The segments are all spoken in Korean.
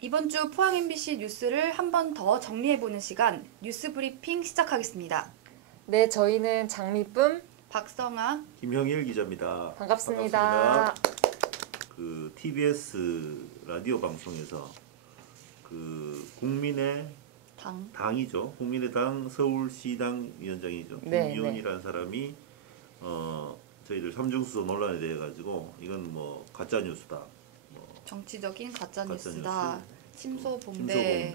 이번 주 포항 MBC 뉴스를 한 번 더 정리해보는 시간 뉴스 브리핑 시작하겠습니다. 네, 저희는 장미쁨, 박성아, 김형일 기자입니다. 반갑습니다. 그 TBS 라디오 방송에서 그 국민의 당이죠. 국민의당 서울시당 위원장이죠. 네, 김기훈이라는 사람이 저희들 삼중수소 논란에 대해 가지고 이건 뭐 가짜 뉴스다. 정치적인 가짜뉴스다. 침소봉대.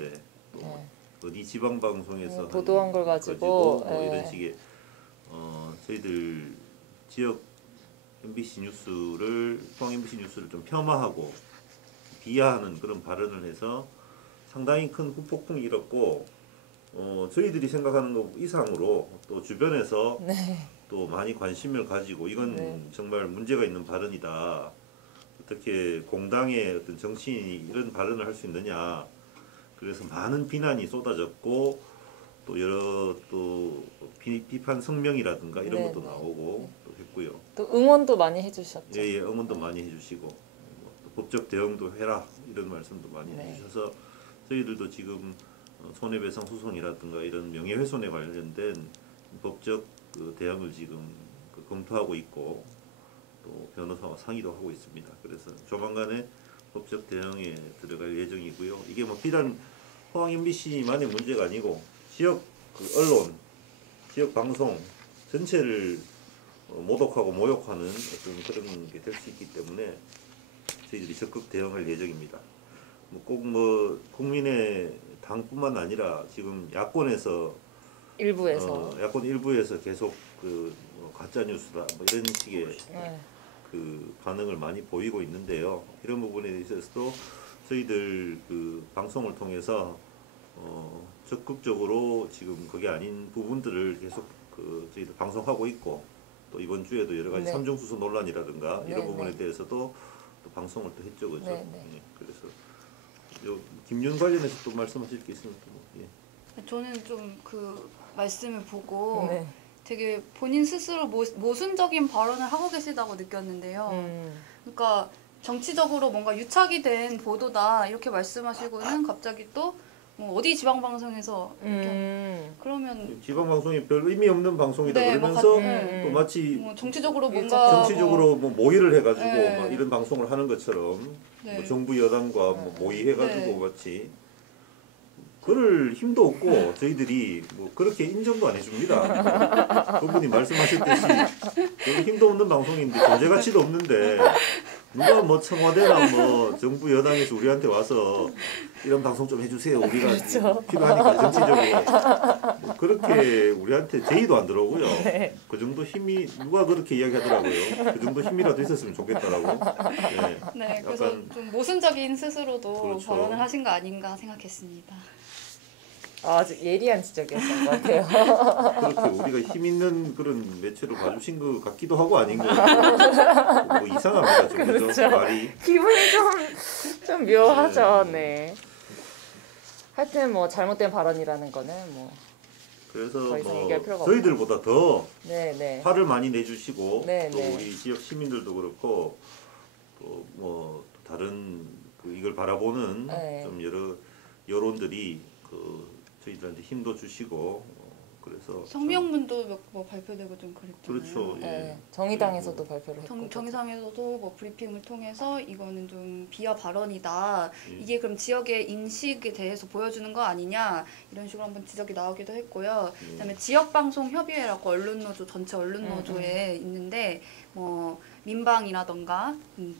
네. 어디 지방 방송에서 보도한 걸 가지고 뭐 이런 식의 저희들 지역 MBC 뉴스를 포항 MBC 뉴스를 좀 폄하하고 비하하는 그런 발언을 해서 상당히 큰 후폭풍이 일었고 저희들이 생각하는 것 이상으로 또 주변에서 또 많이 관심을 가지고 이건 정말 문제가 있는 발언이다. 어떻게 공당의 어떤 정치인이 이런 발언을 할 수 있느냐. 그래서 많은 비난이 쏟아졌고 또 여러 또 비판 성명이라든가 이런 것도 나오고 또 했고요. 또 응원도 많이 해주셨죠. 예, 응원도 많이 해주시고 또 법적 대응도 해라 이런 말씀도 많이 해주셔서 저희들도 지금 손해배상 소송이라든가 이런 명예훼손에 관련된 법적 그 대응을 지금 검토하고 있고 또 변호사와 상의도 하고 있습니다. 그래서 조만간에 법적 대응에 들어갈 예정이고요. 이게 뭐 비단 포항 MBC만의 문제가 아니고 지역 그 언론, 지역 방송 전체를 모독하고 모욕하는 어떤 그런 게 될 수 있기 때문에 저희들이 적극 대응할 예정입니다. 꼭 뭐 국민의 당뿐만 아니라 지금 야권에서 야권 일부에서 계속 그 가짜 뉴스다 뭐 이런 식의 그 반응을 많이 보이고 있는데요. 이런 부분에 있어서도 저희들 그 방송을 통해서 적극적으로 지금 그게 아닌 부분들을 계속 그 저희들 방송하고 있고 또 이번 주에도 여러 가지 삼중수소 논란이라든가 이런 부분에 대해서도 또 방송을 또 했죠, 그죠? 예, 그래서 김윤 관련해서 또 말씀하실 게 있으면 또 예. 저는 좀 그 말씀을 보고 되게 본인 스스로 모순적인 발언을 하고 계시다고 느꼈는데요. 그러니까 정치적으로 뭔가 유착이 된 보도다 이렇게 말씀하시고는 갑자기 또 뭐 어디 지방 방송에서 그러면 지방 방송이 별 의미 없는 방송이다 그러면서 또 마치 뭐 정치적으로 뭔가 뭐 모의를 해가지고 막 이런 방송을 하는 것처럼 뭐 정부 여당과 뭐 모의해가지고 마치 그럴 힘도 없고 저희들이 뭐 그렇게 인정도 안 해줍니다. 그분이 말씀하셨듯이 별로 힘도 없는 방송인데 존재 가치도 없는데 누가 뭐 청와대나 뭐 정부 여당에서 우리한테 와서 이런 방송 좀 해주세요. 우리가 필요하니까 정치적으로 뭐 그렇게 우리한테 제의도 안 들어오고요. 그 정도 힘이 누가 그렇게 이야기하더라고요. 그 정도 힘이라도 있었으면 좋겠다라고. 네, 그래서 좀 모순적인 스스로도 발언을 하신 거 아닌가 생각했습니다. 아주 예리한 지적이었던 것 같아요. 그렇게 우리가 힘 있는 그런 매체로 봐주신 것 같기도 하고 아닌 것 같고 뭐 이상합니다. 좀 그렇죠. 말이 기분이 좀 묘하죠. 네. 하여튼 뭐 잘못된 발언이라는 거는 뭐 그래서 더 이상 얘기할 필요가 저희들보다 더 화를 많이 내주시고 또 우리 지역 시민들도 그렇고 또 뭐 다른 그 이걸 바라보는 좀 여러 여론들이 그 저희들한테 힘도 주시고 그래서 성명문도 뭐 발표되고 좀 그랬잖아요. 그렇죠. 예. 정의당에서도 발표를 했고 정의당에서도 뭐 브리핑을 통해서 이거는 좀 비하 발언이다. 이게 그럼 지역의 인식에 대해서 보여주는 거 아니냐 이런 식으로 한번 지적이 나오기도 했고요. 그다음에 지역방송협의회라고 언론노조 전체 언론노조에 있는데 뭐 민방이라던가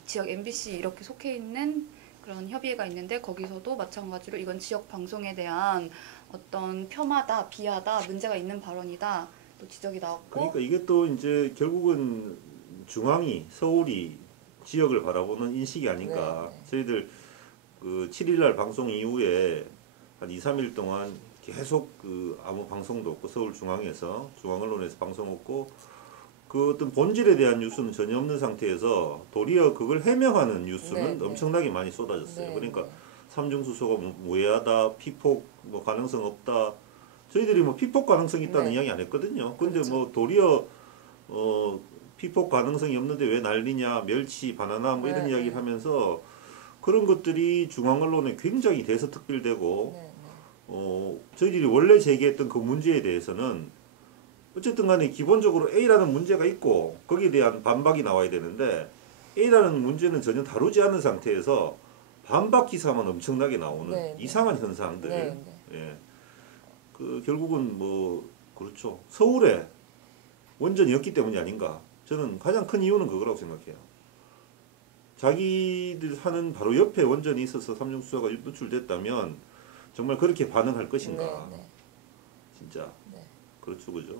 지역 MBC 이렇게 속해 있는 그런 협의회가 있는데 거기서도 마찬가지로 이건 지역 방송에 대한 어떤 폄하다, 비하다, 문제가 있는 발언이다 또 지적이 나왔고. 그러니까 이게 또 이제 결국은 중앙이 서울이 지역을 바라보는 인식이 아닌가. 저희들 그 7일날 방송 이후에 한 2, 3일 동안 계속 그 아무 방송도 없고 서울 중앙에서 중앙 언론에서 방송 없고 그 어떤 본질에 대한 뉴스는 전혀 없는 상태에서 도리어 그걸 해명하는 뉴스는 엄청나게 많이 쏟아졌어요. 그러니까 삼중수소가 무해하다, 피폭 뭐 가능성 없다. 저희들이 뭐 피폭 가능성 있다는 이야기 안 했거든요. 근데 뭐 도리어 피폭 가능성이 없는데 왜 난리냐, 멸치, 바나나 뭐 이런 이야기를 하면서 그런 것들이 중앙 언론에 굉장히 대서특필되고 네, 저희들이 원래 제기했던 그 문제에 대해서는 어쨌든 간에 기본적으로 A라는 문제가 있고 거기에 대한 반박이 나와야 되는데 A라는 문제는 전혀 다루지 않은 상태에서 반박 기사만 엄청나게 나오는 네, 네. 이상한 현상들. 네, 네. 예. 그 결국은 뭐 그렇죠. 서울에 원전이었기 때문이 아닌가. 저는 가장 큰 이유는 그거라고 생각해요. 자기들 하는 바로 옆에 원전이 있어서 삼중수소가 노출됐다면 정말 그렇게 반응할 것인가. 네, 네. 진짜. 네. 그렇죠, 그죠.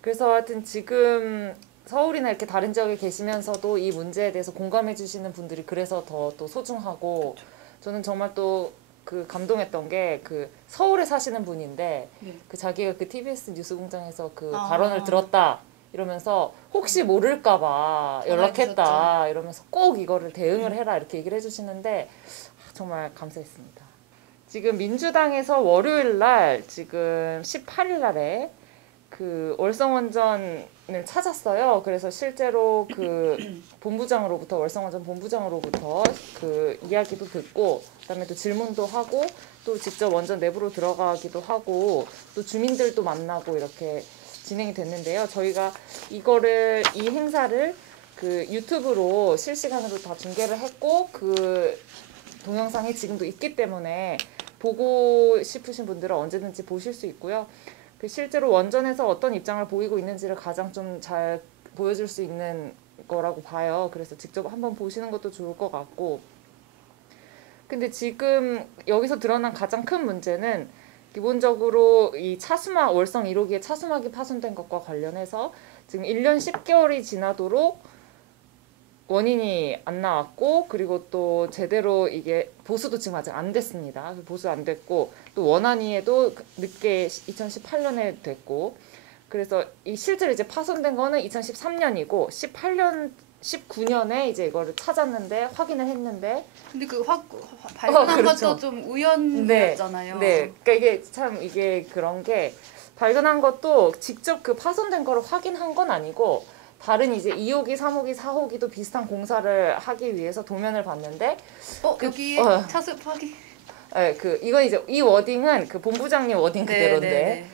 그래서 하여튼 지금 서울이나 이렇게 다른 지역에 계시면서도 이 문제에 대해서 공감해 주시는 분들이 그래서 더 또 소중하고 저는 정말 또 그 감동했던 게 그 서울에 사시는 분인데 네. 그 자기가 그 TBS 뉴스공장에서 그 아. 발언을 들었다 이러면서 혹시 모를까봐 연락했다 이러면서 꼭 이거를 대응을 해라 이렇게 얘기를 해주시는데 정말 감사했습니다. 지금 민주당에서 월요일 날 지금 18일 날에 그 월성원전을 찾았어요. 그래서 실제로 그 본부장으로부터 월성원전 본부장으로부터 그 이야기도 듣고 그다음에 또 질문도 하고 또 직접 원전 내부로 들어가기도 하고 또 주민들도 만나고 이렇게 진행이 됐는데요. 저희가 이거를 이 행사를 그 유튜브로 실시간으로 다 중계를 했고 그 동영상이 지금도 있기 때문에 보고 싶으신 분들은 언제든지 보실 수 있고요. 그 실제로 원전에서 어떤 입장을 보이고 있는지를 가장 좀 잘 보여줄 수 있는 거라고 봐요. 그래서 직접 한번 보시는 것도 좋을 것 같고. 근데 지금 여기서 드러난 가장 큰 문제는 기본적으로 이 차수막 월성 1호기의 차수막이 파손된 것과 관련해서 지금 1년 10개월이 지나도록 원인이 안 나왔고 그리고 또 제대로 이게 보수도 지금 아직 안 됐습니다. 보수 안 됐고 또 원안위에도 늦게 2018년에 됐고 그래서 이 실제로 이제 파손된 거는 2013년이고 19년에 이제 이거를 찾았는데 확인을 했는데 근데 그 발견한 그렇죠. 것도 좀 우연이었잖아요. 네, 그러니까 이게 참 이게 그런 게 발견한 것도 직접 그 파손된 거를 확인한 건 아니고 다른 이제 2호기, 3호기, 4호기도 비슷한 공사를 하기 위해서 도면을 봤는데 여기 차수 확인. 네, 그 이건 이제 이 워딩은 그 본부장님 워딩 그대로인데 네.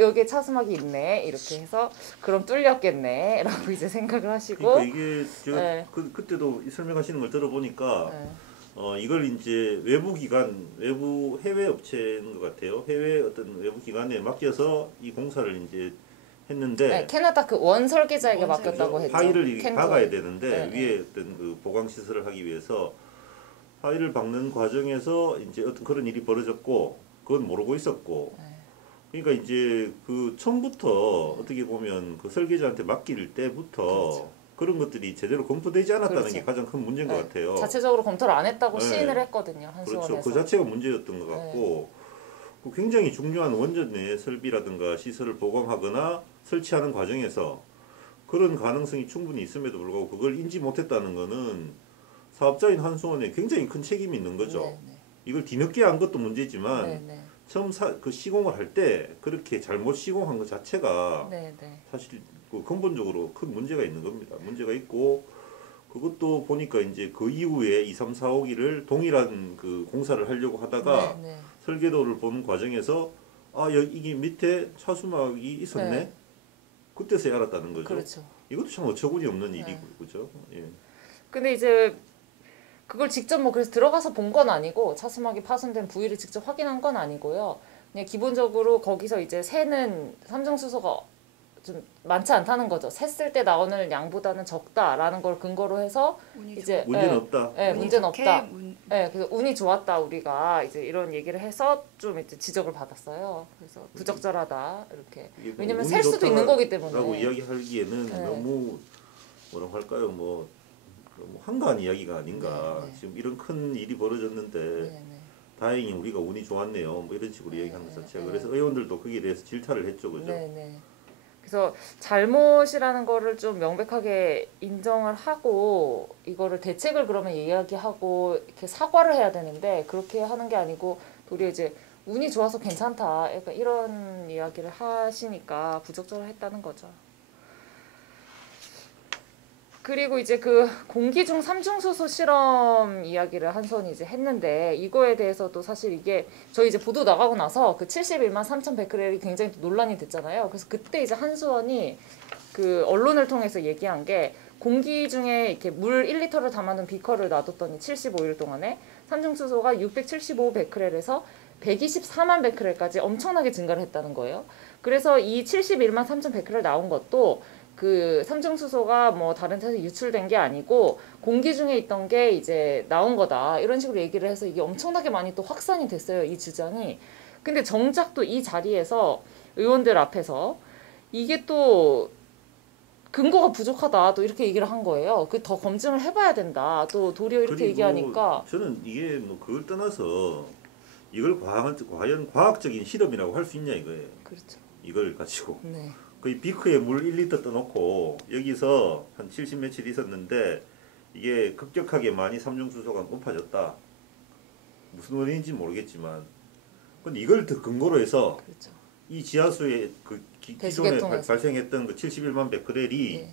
여기에 차수막이 있네 이렇게 해서 그럼 뚫렸겠네라고 이제 생각을 하시고 그러니까 이게 제가 네. 그때도 설명하시는 걸 들어보니까 네. 이걸 이제 외부 기관, 외부 해외 업체인 것 같아요. 해외 어떤 외부 기관에 맡겨서 이 공사를 이제 했는데 네, 캐나다 그 원 설계자에게 원 맡겼다고 했죠. 파일을 이렇게 캔 박아야 거에. 되는데 네, 위에 어떤 그 보강 시설을 하기 위해서 파일을 박는 과정에서 이제 어떤 그런 일이 벌어졌고 그건 모르고 있었고 그러니까 이제 그 처음부터 어떻게 보면 그 설계자한테 맡길 때부터 그렇죠. 그런 것들이 제대로 검토되지 않았다는 그렇죠. 게 가장 큰 문제인 것 같아요. 자체적으로 검토를 안 했다고 네. 시인을 했거든요. 한수원에서. 그렇죠. 그 자체가 문제였던 것 같고 그 굉장히 중요한 원전 내 설비라든가 시설을 보강하거나 설치하는 과정에서 그런 가능성이 충분히 있음에도 불구하고 그걸 인지 못했다는 거는 사업자인 한수원에 굉장히 큰 책임이 있는 거죠. 네. 이걸 뒤늦게 한 것도 문제지만 네. 처음 그 시공을 할 때 그렇게 잘못 시공한 것 자체가 네. 사실 그 근본적으로 큰 문제가 있는 겁니다. 문제가 있고 그것도 보니까 이제 그 이후에 2, 3, 4호기를 동일한 그 공사를 하려고 하다가 네. 설계도를 보는 과정에서 이게 밑에 차수막이 있었네. 네. 그때서야 알았다는 거죠. 그렇죠. 이것도 참 어처구니 없는 일이고 그죠. 예. 근데 이제 그걸 직접 뭐 그래서 들어가서 본 건 아니고 차수막이 파손된 부위를 직접 확인한 건 아니고요. 그냥 기본적으로 거기서 이제 새는 삼중수소가 좀 많지 않다는 거죠. 샜을 때 나오는 양보다는 적다라는 걸 근거로 해서 이제 문제는 없다. 네, 문제는 없다. 운. 네, 그래서 운이 좋았다 우리가 이제 이런 얘기를 해서 좀 이제 지적을 받았어요. 그래서 부적절하다 이렇게. 이게 뭐 왜냐면 운이 셀 수도 있는 거기 때문에. 라고 이야기하기에는 네. 너무 뭐라고 할까요? 뭐 너무 한가한 이야기가 아닌가. 네. 지금 이런 큰 일이 벌어졌는데 네. 다행히 우리가 운이 좋았네요. 뭐 이런 식으로 얘기하는 것 자체가. 네. 그래서 의원들도 거기에 대해서 질타를 했죠, 그죠? 네. 그래서 잘못이라는 거를 좀 명백하게 인정을 하고 이거를 대책을 그러면 이야기하고 이렇게 사과를 해야 되는데 그렇게 하는 게 아니고 도리어 이제 운이 좋아서 괜찮다 약간 이런 이야기를 하시니까 부적절했다는 거죠. 그리고 이제 그 공기 중 삼중수소 실험 이야기를 한수원이 이제 했는데 이거에 대해서도 사실 이게 저희 이제 보도 나가고 나서 그 71만 3,100베크렐이 굉장히 논란이 됐잖아요. 그래서 그때 이제 한수원이 그 언론을 통해서 얘기한 게 공기 중에 이렇게 물 1리터를 담아놓은 비커를 놔뒀더니 75일 동안에 삼중수소가 675베크렐에서 124만 베크렐까지 엄청나게 증가를 했다는 거예요. 그래서 이 71만 3,100베크렐 나온 것도 그 삼중수소가 뭐 다른 데서 유출된 게 아니고 공기 중에 있던 게 이제 나온 거다 이런 식으로 얘기를 해서 이게 엄청나게 많이 또 확산이 됐어요, 이 주장이. 근데 정작 또 이 자리에서 의원들 앞에서 이게 또 근거가 부족하다 또 이렇게 얘기를 한 거예요. 그 더 검증을 해봐야 된다. 또 도리어 이렇게 얘기하니까 저는 이게 뭐 그걸 떠나서 이걸 과연 과학적인 실험이라고 할 수 있냐 이거예요. 그렇죠. 이걸 가지고 네. 거의 비크에 물 1리터 떠놓고 여기서 한 70 며칠 있었는데 이게 급격하게 많이 삼중수소가 높아졌다. 무슨 원인인지 모르겠지만 근데 이걸 더 근거로 해서 그렇죠. 이 지하수에 그 기존에 발생했던 그 71만 베크렐이 네.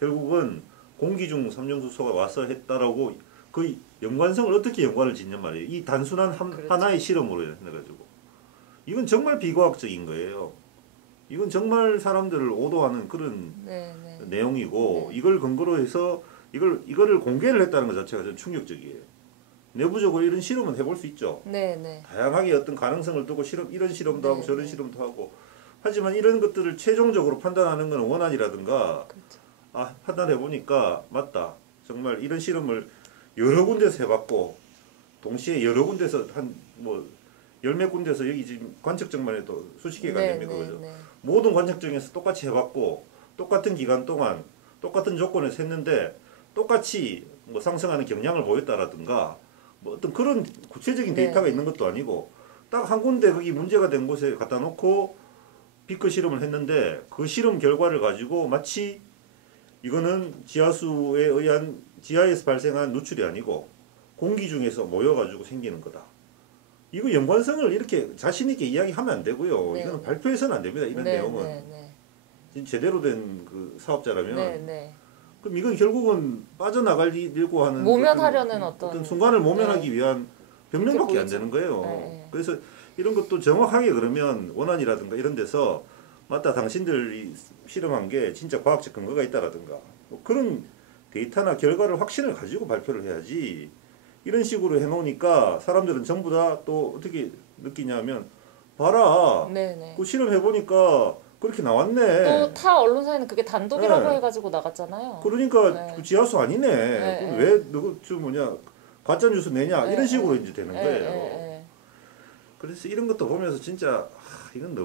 결국은 공기 중 삼중수소가 와서 했다라고 그 연관성을 어떻게 연관을 짓냔 말이에요. 이 단순한 그렇죠. 하나의 실험으로 해가지고 이건 정말 비과학적인 거예요. 이건 정말 사람들을 오도하는 그런 네, 네. 내용이고 네. 이걸 근거로 해서 이거를 공개를 했다는 것 자체가 좀 충격적이에요. 내부적으로 이런 실험은 해볼 수 있죠. 네, 네. 다양하게 어떤 가능성을 두고 이런 실험도 네, 하고 저런 네. 실험도 하고 하지만 이런 것들을 최종적으로 판단하는 건 원안이라든가 그렇죠. 판단해 보니까 맞다. 정말 이런 실험을 여러 군데서 해봤고 동시에 여러 군데서 한 뭐 열몇 군데서 여기 지금 관측정만 해도 수십 개가 네, 됩니다. 네, 그죠? 네. 모든 관측정에서 똑같이 해봤고 똑같은 기간 동안 똑같은 조건에서 했는데 똑같이 뭐 상승하는 경향을 보였다라든가 뭐 어떤 그런 구체적인 네, 데이터가 네. 있는 것도 아니고 딱 한 군데 거기 문제가 된 곳에 갖다 놓고 비커 실험을 했는데 그 실험 결과를 가지고 마치 이거는 지하수에 의한 지하에서 발생한 누출이 아니고 공기 중에서 모여가지고 생기는 거다. 이거 연관성을 이렇게 자신 있게 이야기하면 안 되고요. 네, 이거는 네. 발표해서는 안 됩니다. 이런 네, 내용은 네, 네. 진짜 제대로 된 그 사업자라면 네, 네. 그럼 이건 결국은 빠져나가려고 하는 모면하려는 어떤 순간을 모면하기 네. 위한 병명밖에 안 보이죠. 되는 거예요. 네. 그래서 이런 것도 정확하게 그러면 원안이라든가 이런 데서 맞다 당신들이 실험한 게 진짜 과학적 근거가 있다라든가 뭐 그런 데이터나 결과를 확신을 가지고 발표를 해야지 이런 식으로 해놓으니까 사람들은 전부 다 또 어떻게 느끼냐면 봐라 네, 네. 그 실험해보니까 그렇게 나왔네. 또 타 언론사에는 그게 단독이라고 네. 해가지고 나갔잖아요. 그러니까 네. 그 지하수 아니네. 네, 그럼 네. 왜 너가 저 뭐냐 가짜 뉴스 내냐 네, 이런 식으로 네. 이제 되는 네, 거예요. 네, 네. 그래서 이런 것도 보면서 진짜 이건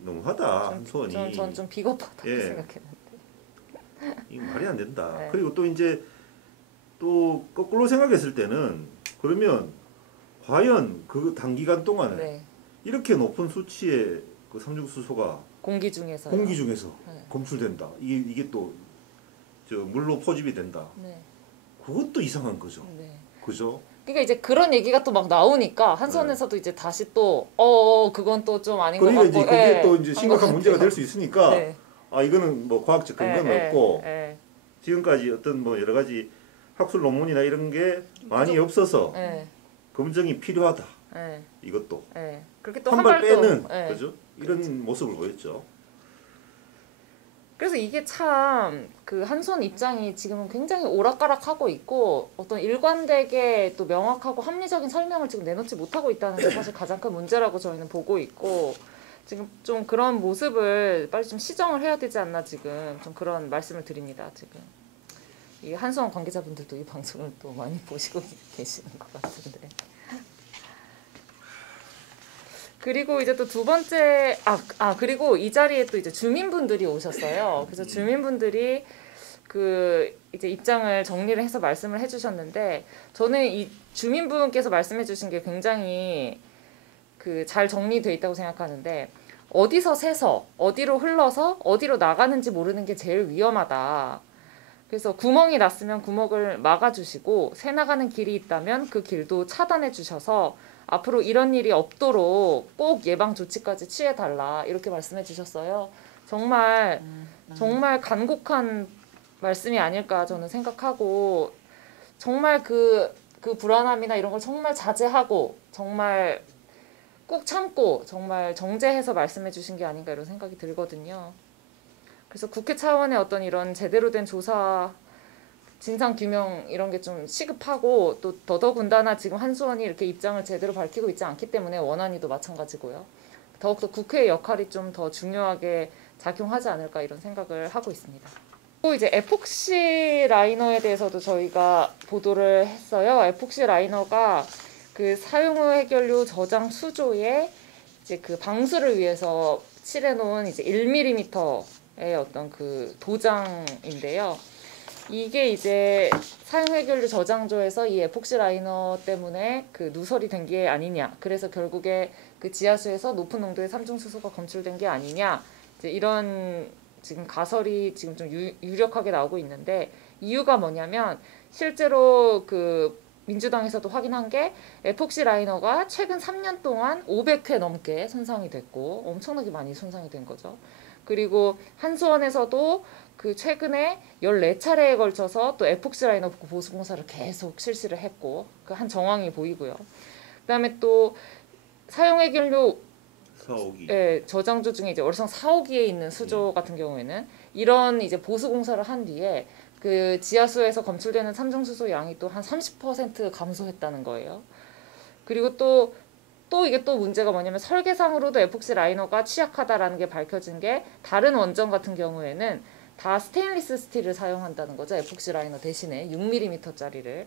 너무하다 한소원이. 전 좀 비겁하다고 예. 생각했는데. 이 말이 안 된다. 네. 그리고 또 이제 또 거꾸로 생각했을 때는 그러면 과연 그 단기간 동안에 네. 이렇게 높은 수치의 그 삼중수소가 공기 중에서. 공기 중에서 네. 검출된다. 이게 또 저 물로 포집이 된다. 네. 그것도 이상한 거죠. 네. 그죠? 그러니까 이제 그런 얘기가 또 막 나오니까 한선에서도 이제 다시 또 그건 또 좀 아닌 것 그러니까 같고. 이제 그게 예, 또 이제 한 심각한 것 문제가 같아요. 될 수 있으니까 네. 이거는 뭐 과학적 근거는 예, 없고 예, 지금까지 어떤 뭐 여러 가지 학술 논문이나 이런 게 많이 없어서 예, 검증이 필요하다. 예, 이것도 예. 그렇게 또 한 한 발 발 또. 빼는 예. 그죠? 이런 모습을 보였죠. 그래서 이게 참 그 한손 입장이 지금은 굉장히 오락가락하고 있고 어떤 일관되게 또 명확하고 합리적인 설명을 지금 내놓지 못하고 있다는 게 사실 가장 큰 문제라고 저희는 보고 있고 지금 좀 그런 모습을 빨리 좀 시정을 해야 되지 않나 지금 좀 그런 말씀을 드립니다. 지금 이 한수원 관계자분들도 이 방송을 또 많이 보시고 계시는 것 같은데. 그리고 이제 또 두 번째 그리고 이 자리에 또 이제 주민분들이 오셨어요. 그래서 주민분들이 그 이제 입장을 정리를 해서 말씀을 해주셨는데 저는 이 주민분께서 말씀해주신 게 굉장히 그 잘 정리돼 있다고 생각하는데 어디서 새서 어디로 흘러서 어디로 나가는지 모르는 게 제일 위험하다. 그래서 구멍이 났으면 구멍을 막아주시고 새 나가는 길이 있다면 그 길도 차단해 주셔서 앞으로 이런 일이 없도록 꼭 예방 조치까지 취해달라 이렇게 말씀해 주셨어요. 정말 간곡한 말씀이 아닐까 저는 생각하고 정말 그 불안함이나 이런 걸 정말 자제하고 정말 꾹 참고 정말 정제해서 말씀해 주신 게 아닌가 이런 생각이 들거든요. 그래서 국회 차원의 어떤 이런 제대로 된 조사 진상 규명 이런 게 좀 시급하고 또 더더군다나 지금 한수원이 이렇게 입장을 제대로 밝히고 있지 않기 때문에 원안위도 마찬가지고요. 더욱더 국회의 역할이 좀 더 중요하게 작용하지 않을까 이런 생각을 하고 있습니다. 또 이제 에폭시 라이너에 대해서도 저희가 보도를 했어요. 에폭시 라이너가 그 사용 후 해결료 저장 수조에 이제 그 방수를 위해서 칠해놓은 이제 1mm의 어떤 그 도장인데요. 이게 이제 사용 해결료 저장조에서 이 에폭시 라이너 때문에 그 누설이 된 게 아니냐. 그래서 결국에 그 지하수에서 높은 농도의 삼중수소가 검출된 게 아니냐. 이제 이런 지금 가설이 지금 좀 유력하게 나오고 있는데 이유가 뭐냐면 실제로 그 민주당에서도 확인한 게 에폭시 라이너가 최근 3년 동안 500회 넘게 손상이 됐고 엄청나게 많이 손상이 된 거죠. 그리고 한수원에서도 그 최근에 14차례에 걸쳐서 또 에폭시 라이너 보수 공사를 계속 실시를 했고 그 한 정황이 보이고요. 그다음에 또 사용 해결료 4호기. 예, 저장조 중에 이제 월성 4호기에 있는 수조 같은 경우에는 이런 이제 보수 공사를 한 뒤에 그 지하수에서 검출되는 삼중수소 양이 또 한 30% 감소했다는 거예요. 그리고 또 이게 또 문제가 뭐냐면 설계상으로도 에폭시 라이너가 취약하다라는 게 밝혀진 게 다른 원전 같은 경우에는 다 스테인리스 스틸을 사용한다는 거죠. 에폭시 라이너 대신에 6mm짜리를.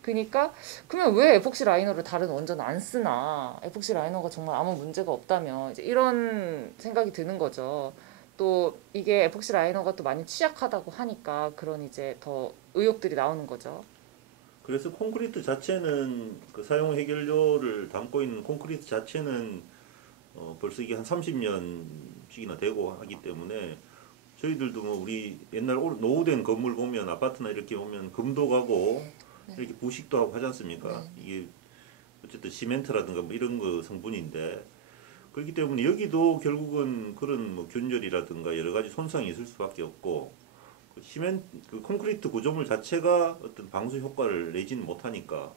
그러니까 그러면 왜 에폭시 라이너를 다른 원전 안 쓰나? 에폭시 라이너가 정말 아무 문제가 없다면 이제 이런 생각이 드는 거죠. 또 이게 에폭시 라이너가 또 많이 취약하다고 하니까 그런 이제 더 의혹들이 나오는 거죠. 그래서 콘크리트 자체는 그 사용 해결료를 담고 있는 콘크리트 자체는 벌써 이게 한 30년씩이나 되고 하기 때문에 저희들도 뭐 우리 옛날 노후된 건물 보면 아파트나 이렇게 보면 금도 가고 이렇게 부식도 하고 하지 않습니까? 이게 어쨌든 시멘트라든가 뭐 이런 거 성분인데 그렇기 때문에 여기도 결국은 그런 뭐 균열이라든가 여러 가지 손상이 있을 수밖에 없고 그 콘크리트 구조물 자체가 어떤 방수 효과를 내지는 못하니까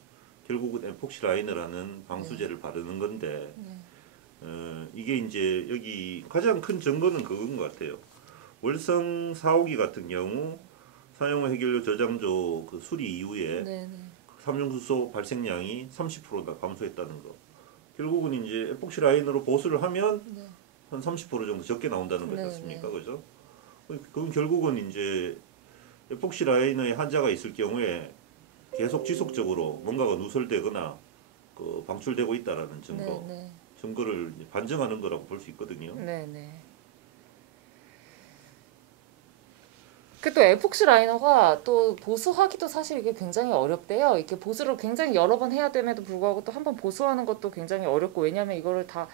결국은 에폭시 라이너라는 방수제를 바르는 건데 이게 이제 여기 가장 큰 증거는 그건 것 같아요. 월성 4호기 같은 경우 사용 해결료 저장조 그 수리 이후에 삼중수소 발생량이 30%가 감소했다는 거. 결국은 이제 에폭시 라이너로 보수를 하면 한 30% 정도 적게 나온다는 거지 않습니까? 그죠? 그건 결국은 이제 에폭시 라이너에 한자가 있을 경우에 계속 지속적으로 뭔가가 누설되거나 그 방출되고 있다라는 증거를 이제 반증하는 거라고 볼 수 있거든요. 그 또 에폭시 라이너가 또 보수하기도 사실 이게 굉장히 어렵대요. 이렇게 보수를 굉장히 여러 번 해야 됨에도 불구하고 또 한 번 보수하는 것도 굉장히 어렵고 왜냐하면 이거를 다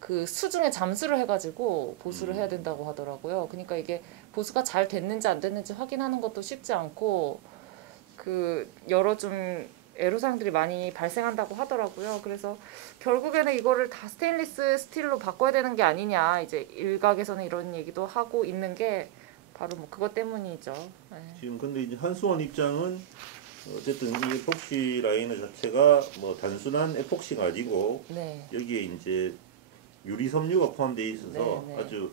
그 수중에 잠수를 해가지고 보수를 해야 된다고 하더라고요. 그러니까 이게 보수가 잘 됐는지 안 됐는지 확인하는 것도 쉽지 않고 그 여러 좀 애로사항들이 많이 발생한다고 하더라고요. 그래서 결국에는 이거를 다 스테인리스 스틸로 바꿔야 되는 게 아니냐 이제 일각에서는 이런 얘기도 하고 있는 게 바로 뭐 그것 때문이죠. 지금 근데 이제 한수원 입장은 어쨌든 이 에폭시 라이너 자체가 뭐 단순한 에폭시가 아니고 여기에 이제 유리 섬유가 포함되어 있어서 아주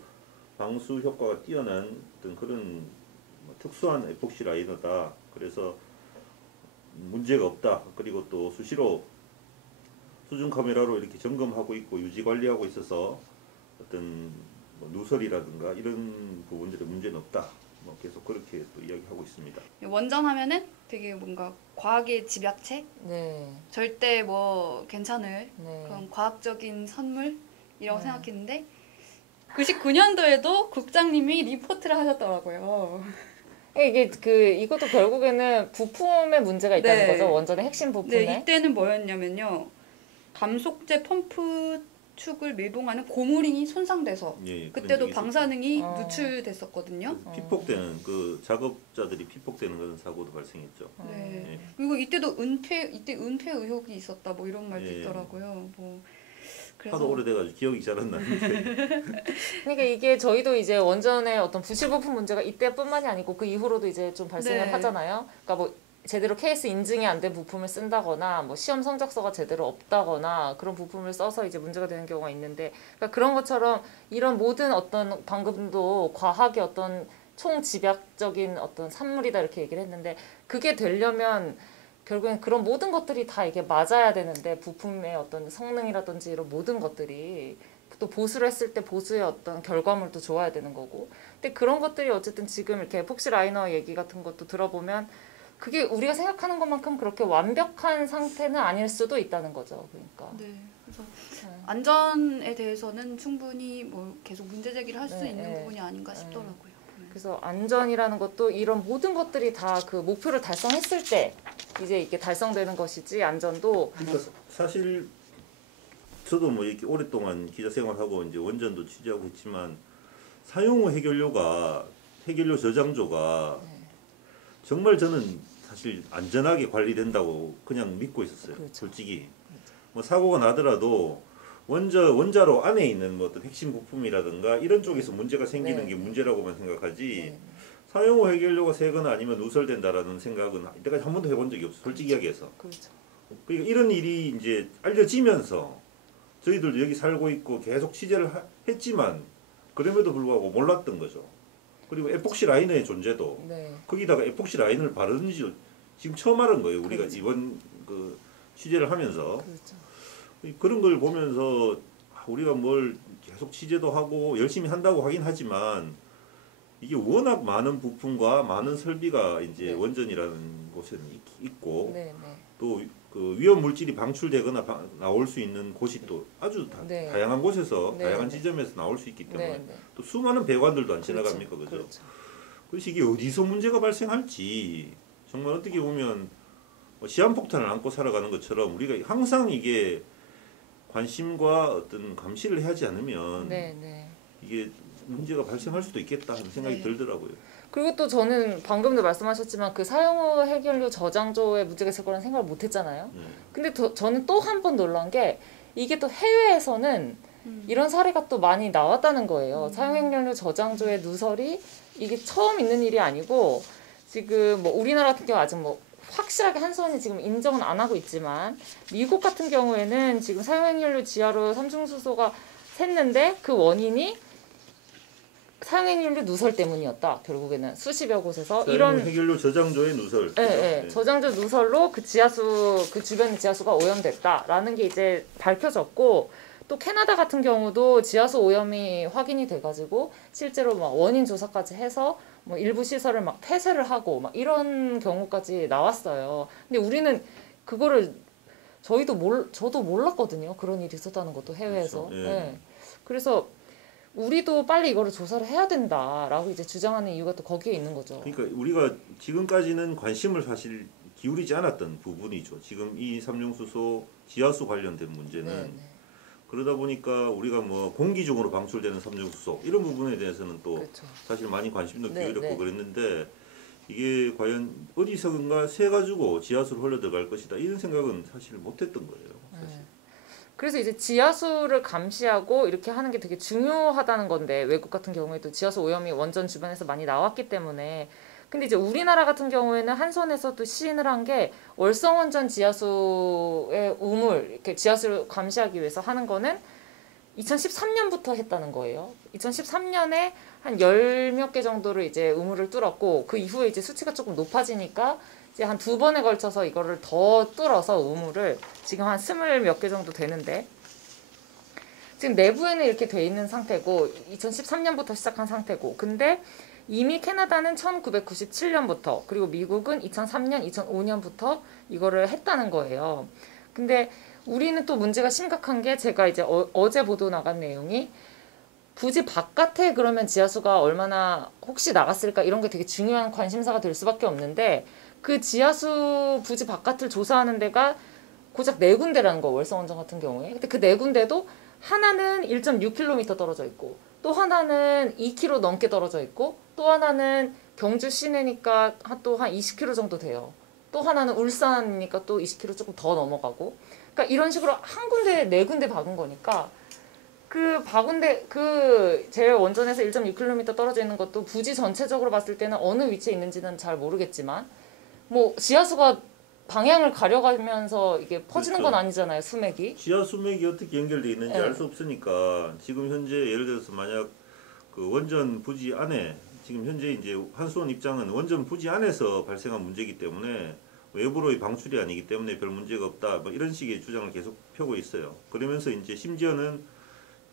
방수 효과가 뛰어난 어떤 그런 특수한 에폭시 라이너다. 그래서 문제가 없다. 그리고 또 수시로 수중 카메라로 이렇게 점검하고 있고 유지 관리하고 있어서 어떤 뭐 누설이라든가 이런 부분들의 문제는 없다. 뭐 계속 그렇게 또 이야기하고 있습니다. 원전 하면은 되게 뭔가 과학의 집약체? 절대 뭐 괜찮을 그런 과학적인 선물이라고 생각했는데 99년도에도 국장님이 리포트를 하셨더라고요. 이게 이것도 결국에는 부품의 문제가 있다는 거죠. 원전의 핵심 부품에. 이때는 뭐였냐면요. 감속제 펌프 축을 밀봉하는 고무링이 손상돼서 그때도 방사능이 누출됐었거든요. 피폭되는 그 작업자들이 피폭되는 그런 사고도 발생했죠. 그리고 이때도 이때 은폐 의혹이 있었다 뭐 이런 말도 있더라고요. 뭐 하도 오래돼가지고 기억이 잘 안 나는데. 그러니까 이게 저희도 이제 원전의 어떤 부실 부품 문제가 이때뿐만이 아니고 그 이후로도 이제 좀 발생을 네. 하잖아요. 그러니까 뭐 제대로 케이스 인증이 안 된 부품을 쓴다거나 뭐 시험 성적서가 제대로 없다거나 그런 부품을 써서 이제 문제가 되는 경우가 있는데, 그러니까 그런 것처럼 이런 모든 어떤 방금도 과학의 어떤 총집약적인 어떤 산물이다 이렇게 얘기를 했는데, 그게 되려면 결국엔 그런 모든 것들이 다 이게 맞아야 되는데, 부품의 어떤 성능이라든지 이런 모든 것들이 또 보수를 했을 때 보수의 어떤 결과물도 좋아야 되는 거고. 근데 그런 것들이 어쨌든 지금 이렇게 에폭시 라이너 얘기 같은 것도 들어보면 그게 우리가 생각하는 것만큼 그렇게 완벽한 상태는 아닐 수도 있다는 거죠. 그러니까. 네. 그래서 안전에 대해서는 충분히 뭐 계속 문제 제기를 할 수 네, 있는 네. 부분이 아닌가 싶더라고요. 네. 그래서 안전이라는 것도 이런 모든 것들이 다 그 목표를 달성했을 때 이제 이게 달성되는 것이지, 안전도. 그러니까 사실 저도 뭐 이렇게 오랫동안 기자 생활하고 이제 원전도 취재하고 있지만 사용 후 해결료 저장조가 정말 저는 사실 안전하게 관리된다고 그냥 믿고 있었어요. 그렇죠. 솔직히 뭐 사고가 나더라도 원자로 안에 있는 뭐 어떤 핵심 부품이라든가 이런 쪽에서 문제가 생기는 네. 게 문제라고만 생각하지, 네. 사용 후 해결료가 새거나 아니면 누설된다라는 생각은 이때까지 한 번도 해본 적이 없어요. 솔직히 이야기해서. 그렇죠. 그러니까 이런 일이 이제 알려지면서 저희들도 여기 살고 있고 계속 취재를 했지만 그럼에도 불구하고 몰랐던 거죠. 그리고 에폭시 라이너의 존재도, 네. 거기다가 에폭시 라이너를 바르는지 지금 처음 알은 거예요. 우리가 그렇죠. 이번 그 취재를 하면서. 그렇죠. 그런 걸 보면서 우리가 뭘 계속 취재도 하고 열심히 한다고 하긴 하지만 이게 워낙 많은 부품과 많은 설비가 이제 네. 원전이라는 곳에는 있고, 네, 네. 또 그 위험 물질이 방출되거나 나올 수 있는 곳이 또 아주 네. 다양한 곳에서 네, 다양한 네. 지점에서 나올 수 있기 때문에 네, 네. 또 수많은 배관들도 안 그렇죠. 지나갑니까, 그죠? 그렇죠. 그래서 이게 어디서 문제가 발생할지 정말 어떻게 보면 뭐 시한폭탄을 안고 살아가는 것처럼 우리가 항상 이게 관심과 어떤 감시를 하지 않으면 네, 네. 이게 문제가 발생할 수도 있겠다 하는 생각이 네. 들더라고요. 그리고 또 저는 방금도 말씀하셨지만 그 사용 후 해결료 저장조에 문제가 있을 거라는 생각을 못 했잖아요. 네. 근데 저는 또 한 번 놀란 게, 이게 또 해외에서는 이런 사례가 또 많이 나왔다는 거예요. 사용행렬료 저장조의 누설이 이게 처음 있는 일이 아니고, 지금 뭐 우리나라 같은 경우 아직 뭐 확실하게 한수원이 지금 인정은 안 하고 있지만, 미국 같은 경우에는 지금 사용행렬료 지하로 삼중수소가 샜는데 그 원인이 사용행렬료 누설 때문이었다. 결국에는 수십여 곳에서 이런 해결료 저장조의 누설. 예, 예. 네. 저장조 누설로 그 지하수, 그 주변의 지하수가 오염됐다라는 게 이제 밝혀졌고, 또 캐나다 같은 경우도 지하수 오염이 확인이 돼가지고 실제로 막 원인 조사까지 해서 뭐 일부 시설을 막 폐쇄를 하고 막 이런 경우까지 나왔어요. 근데 우리는 그거를 저도 몰랐거든요. 그런 일이 있었다는 것도 해외에서. 그렇죠. 예. 예. 그래서 우리도 빨리 이거를 조사를 해야 된다라고 이제 주장하는 이유가 또 거기에 있는 거죠. 그러니까 우리가 지금까지는 관심을 사실 기울이지 않았던 부분이죠. 지금 이 삼중수소 지하수 관련된 문제는. 네, 네. 그러다 보니까 우리가 뭐 공기중으로 방출되는 삼중수소 이런 부분에 대해서는 또 그렇죠. 사실 많이 관심도 네, 기울였고 네. 그랬는데, 이게 과연 어디서든가 새 가지고 지하수로 흘러 들어갈 것이다 이런 생각은 사실 못했던 거예요. 사실. 그래서 이제 지하수를 감시하고 이렇게 하는 게 되게 중요하다는 건데, 외국 같은 경우에도 지하수 오염이 원전 주변에서 많이 나왔기 때문에. 근데 이제 우리나라 같은 경우에는 한선에서도 시인을 한 게, 월성원전 지하수의 우물, 이렇게 지하수를 감시하기 위해서 하는 거는 2013년부터 했다는 거예요. 2013년에 한 10몇 개 정도를 이제 우물을 뚫었고, 그 이후에 이제 수치가 조금 높아지니까 이제 한 2번에 걸쳐서 이거를 더 뚫어서 우물을 지금 한 20몇 개 정도 되는데, 지금 내부에는 이렇게 돼 있는 상태고 2013년부터 시작한 상태고, 근데 이미 캐나다는 1997년부터, 그리고 미국은 2003년, 2005년부터 이거를 했다는 거예요. 근데 우리는 또 문제가 심각한 게, 제가 이제 어제 보도 나간 내용이 부지 바깥에 그러면 지하수가 얼마나 혹시 나갔을까 이런 게 되게 중요한 관심사가 될 수밖에 없는데, 그 지하수 부지 바깥을 조사하는 데가 고작 4군데라는 거, 월성원전 같은 경우에. 근데 그 4군데도 하나는 1.6km 떨어져 있고, 또 하나는 2km 넘게 떨어져 있고, 또 하나는 경주 시내니까 또 한 20km 정도 돼요. 또 하나는 울산이니까 또 20km 조금 더 넘어가고. 그러니까 이런 식으로 한 군데 네 군데 박은 거니까 그 박은데 그 제 원전에서 1.6km 떨어져 있는 것도 부지 전체적으로 봤을 때는 어느 위치에 있는지는 잘 모르겠지만 뭐 지하수가 방향을 가려가면서 이게 퍼지는 그렇죠. 건 아니잖아요, 수맥이. 지하 수맥이 어떻게 연결돼 있는지 네. 알 수 없으니까 지금 현재 예를 들어서 만약 그 원전 부지 안에 지금 현재 이제 한수원 입장은 원전 부지 안에서 발생한 문제이기 때문에 외부로의 방출이 아니기 때문에 별 문제가 없다. 뭐 이런 식의 주장을 계속 펴고 있어요. 그러면서 이제 심지어는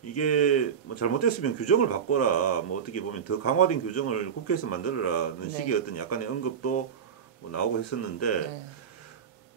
이게 뭐 잘못됐으면 규정을 바꿔라. 뭐 어떻게 보면 더 강화된 규정을 국회에서 만들어라는 네. 식의 어떤 약간의 언급도 뭐 나오고 했었는데 네.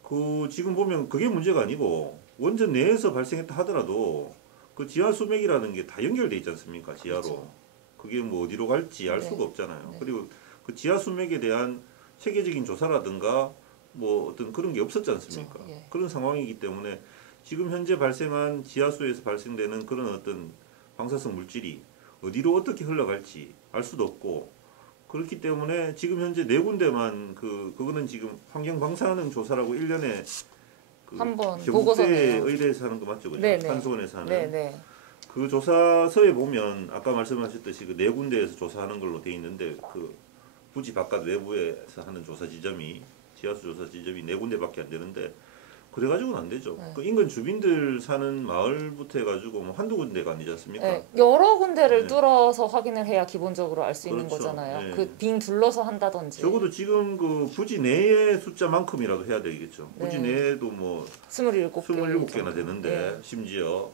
그 지금 보면 그게 문제가 아니고 원전 내에서 발생했다 하더라도 그 지하 수맥이라는 게 다 연결돼 있지 않습니까? 지하로. 그렇죠. 그게 뭐 어디로 갈지 알 네. 수가 없잖아요. 네. 그리고 그 지하 수맥에 대한 체계적인 조사라든가 뭐 어떤 그런 게 없었지 않습니까? 그렇죠. 예. 그런 상황이기 때문에 지금 현재 발생한 지하수에서 발생되는 그런 어떤 방사성 물질이 어디로 어떻게 흘러갈지 알 수도 없고 그렇기 때문에 지금 현재 네 군데만 그거는 지금 환경방사능 조사라고 1년에 그 한번 경북대 보고서네요. 의대에서 하는 거 맞죠? 그죠? 네네. 한수원에서 하는 네네. 그 조사서에 보면 아까 말씀하셨듯이 그 네 군데에서 조사하는 걸로 돼 있는데 그 부지 바깥 외부에서 하는 조사 지점이 지하수 조사 지점이 네 군데밖에 안 되는데 그래가지고는 안 되죠. 네. 그 인근 주민들 사는 마을부터 해가지고 뭐 한두 군데가 아니지 않습니까? 네, 여러 군데를 네. 뚫어서 확인을 해야 기본적으로 알 수 있는 그렇죠. 거잖아요. 네. 그 빙 둘러서 한다든지. 적어도 지금 그 부지 내의 숫자만큼이라도 해야 되겠죠. 부지 네. 내에도 뭐 27개 27개나 정도. 되는데 네. 심지어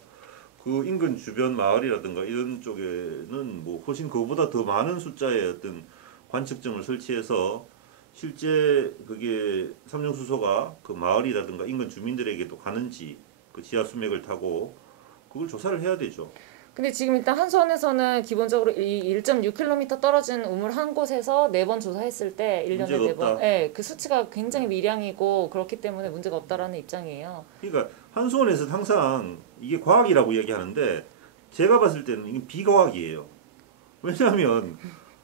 그 인근 주변 마을이라든가 이런 쪽에는 뭐 훨씬 그보다 더 많은 숫자의 어떤 관측정을 설치해서 실제 그게 삼중수소가 그 마을이라든가 인근 주민들에게도 가는지 그 지하 수맥을 타고 그걸 조사를 해야 되죠. 근데 지금 일단 한수원에서는 기본적으로 이 1.6km 떨어진 우물 한 곳에서 4번 조사했을 때 1년에 문제가 4번. 없다. 네, 그 수치가 굉장히 미량이고 그렇기 때문에 문제가 없다라는 입장이에요. 그러니까 한수원에서 항상 이게 과학이라고 이야기하는데 제가 봤을 때는 이게 비과학이에요. 왜냐하면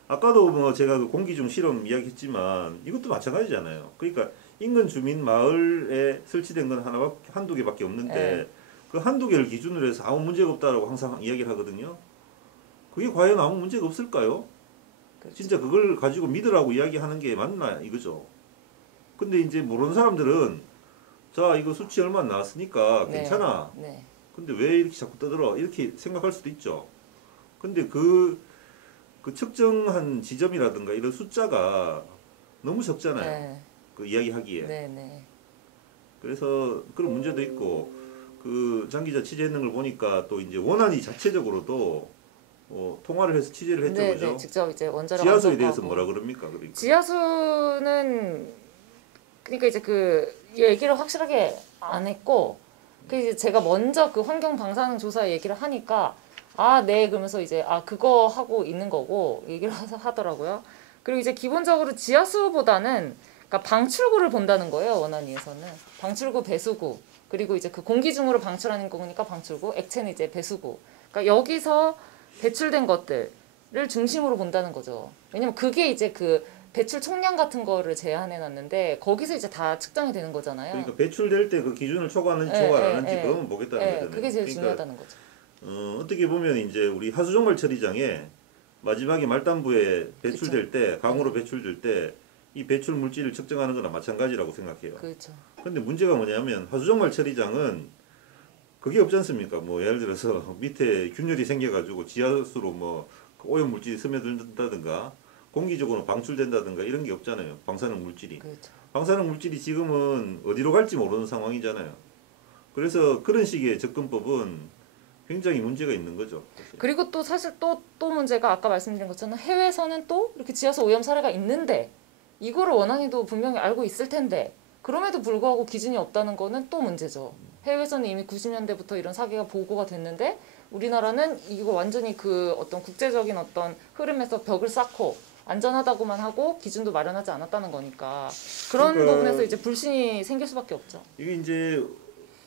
아까도 뭐 제가 그 공기중 실험 이야기했지만 이것도 마찬가지잖아요. 그러니까 인근 주민 마을에 설치된 건 한두 개밖에 없는데 네. 그 한두 개를 기준으로 해서 아무 문제가 없다라고 항상 이야기를 하거든요. 그게 과연 아무 문제가 없을까요? 그렇죠. 진짜 그걸 가지고 믿으라고 이야기하는 게 맞나 이거죠. 근데 이제 모르는 사람들은 자 이거 수치 얼마 안 나왔으니까 네. 괜찮아. 네. 근데 왜 이렇게 자꾸 떠들어? 이렇게 생각할 수도 있죠. 근데 그 측정한 지점이라든가 이런 숫자가 너무 적잖아요. 네. 그 이야기하기에. 네. 네. 그래서 그런 문제도 있고 그 장 기자 취재했는 걸 보니까 또 이제 원안이 자체적으로도 통화를 해서 취재를 했죠, 네, 그죠? 네, 직접 이제 원자력 지하수에 대해서 안전하고. 뭐라 그럽니까? 그러니까. 지하수는 그러니까 이제 그 얘기를 확실하게 안 했고 그 이제 제가 먼저 그 환경 방사능 조사 얘기를 하니까 아, 네 그러면서 이제 아 그거 하고 있는 거고 얘기를 하더라고요. 그리고 이제 기본적으로 지하수보다는 그러니까 방출구를 본다는 거예요, 원안위에서는. 방출구, 배수구. 그리고 이제 그 공기 중으로 방출하는 거니까 방출구, 액체는 이제 배수구. 그러니까 여기서 배출된 것들을 중심으로 본다는 거죠. 왜냐면 그게 이제 그 배출 총량 같은 거를 제한해 놨는데 거기서 이제 다 측정이 되는 거잖아요. 그러니까 배출될 때 그 기준을 초과하는지 네, 초과 안 네, 하는지 네. 그건 보겠다는 네, 거잖아요. 그게 제일 그러니까 중요하다는 거죠. 어떻게 보면 이제 우리 하수종말 처리장에 마지막에 말단부에 배출될 때 강으로 배출될 때 이 배출 물질을 측정하는 거나 마찬가지라고 생각해요. 그렇죠. 근데 문제가 뭐냐면 하수종말 처리장은 그게 없지 않습니까? 뭐 예를 들어서 밑에 균열이 생겨가지고 지하수로 뭐 오염 물질이 스며든다든가 공기적으로 방출된다든가 이런 게 없잖아요. 방사능 물질이. 그렇죠. 방사능 물질이 지금은 어디로 갈지 모르는 상황이잖아요. 그래서 그런 식의 접근법은 굉장히 문제가 있는 거죠. 사실. 그리고 또 사실 또 문제가 아까 말씀드린 것처럼 해외에서는 또 이렇게 지하수 오염 사례가 있는데 이거를 원안위도 분명히 알고 있을 텐데 그럼에도 불구하고 기준이 없다는 거는 또 문제죠. 해외에서는 이미 90년대부터 이런 사기가 보고가 됐는데 우리나라는 이거 완전히 그 어떤 국제적인 어떤 흐름에서 벽을 쌓고 안전하다고만 하고 기준도 마련하지 않았다는 거니까 그런 그러니까 부분에서 이제 불신이 생길 수밖에 없죠. 이게 이제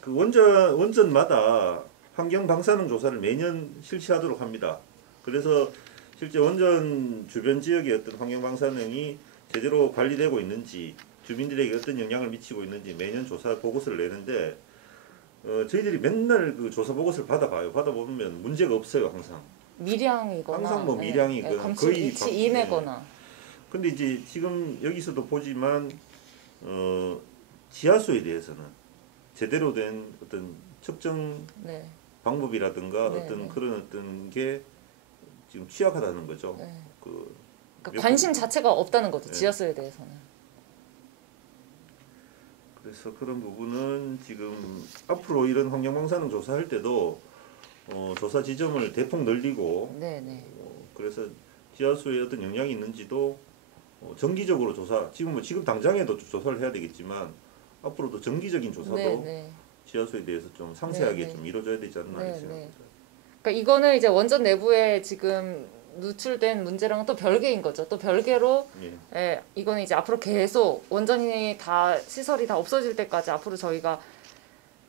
그 원전마다 환경 방사능 조사를 매년 실시하도록 합니다. 그래서 실제 원전 주변 지역의 어떤 환경 방사능이 제대로 관리되고 있는지 주민들에게 어떤 영향을 미치고 있는지 매년 조사 보고서를 내는데 저희들이 맨날 그 조사 보고서를 받아봐요. 받아보면 문제가 없어요, 항상. 미량이거나 항상 뭐 미량이거나 검출 거의 일치 이내거나. 근데 이제 지금 여기서도 보지만 지하수에 대해서는 제대로 된 어떤 측정 네. 방법이라든가 네, 어떤 네. 그런 어떤 게 지금 취약하다는 거죠. 네. 그 그러니까 관심 자체가 없다는 거죠. 네. 지하수에 대해서는. 그래서 그런 부분은 지금 앞으로 이런 환경방사능 조사할 때도 조사 지점을 대폭 늘리고 네네. 그래서 지하수에 어떤 영향이 있는지도 정기적으로 조사 지금 당장에도 조사를 해야 되겠지만 앞으로도 정기적인 조사도 네네. 지하수에 대해서 좀 상세하게 네네. 좀 이루어져야 되지 않나 네네. 이렇게 생각합니다. 그러니까 이거는 이제 원전 내부에 지금 누출된 문제랑은 또 별개인 거죠. 또 별개로 예. 예, 이거는 이제 앞으로 계속 원전이 다 시설이 다 없어질 때까지 앞으로 저희가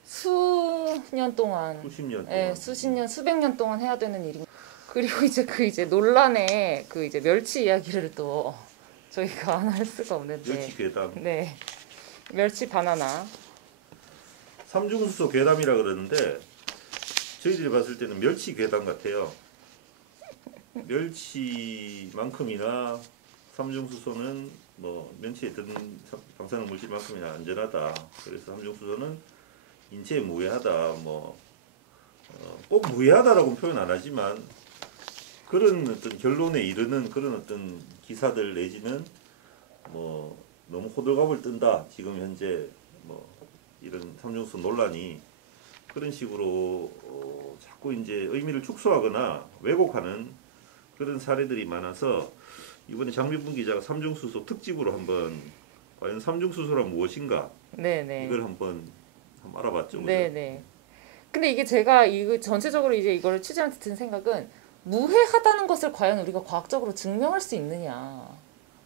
수년 동안 수십 년 예, 동안 수십 년, 수백 년 동안 해야 되는 일인. 그리고 이제 그 이제 논란의 그 이제 멸치 이야기를 또 저희가 안 할 수가 없는데. 멸치 괴담. 네. 멸치 바나나. 삼중수소 괴담이라 그러는데 저희들이 봤을 때는 멸치 괴담 같아요. 멸치만큼이나 삼중수소는 뭐 멸치에 든 방사능 물질만큼이나 안전하다. 그래서 삼중수소는 인체에 무해하다. 꼭 무해하다라고 표현 안 하지만 그런 어떤 결론에 이르는 그런 어떤 기사들 내지는 뭐 너무 호들갑을 뜬다. 지금 현재 뭐 이런 삼중수소 논란이 그런 식으로 자꾸 이제 의미를 축소하거나 왜곡하는 그런 사례들이 많아서 이번에 장미분 기자가 삼중수소 특집으로 한번 과연 삼중수소란 무엇인가 네네. 이걸 한번 알아봤죠. 그죠? 네네. 근데 이게 제가 이거 전체적으로 이제 이걸 취재하면서 든 생각은 무해하다는 것을 과연 우리가 과학적으로 증명할 수 있느냐.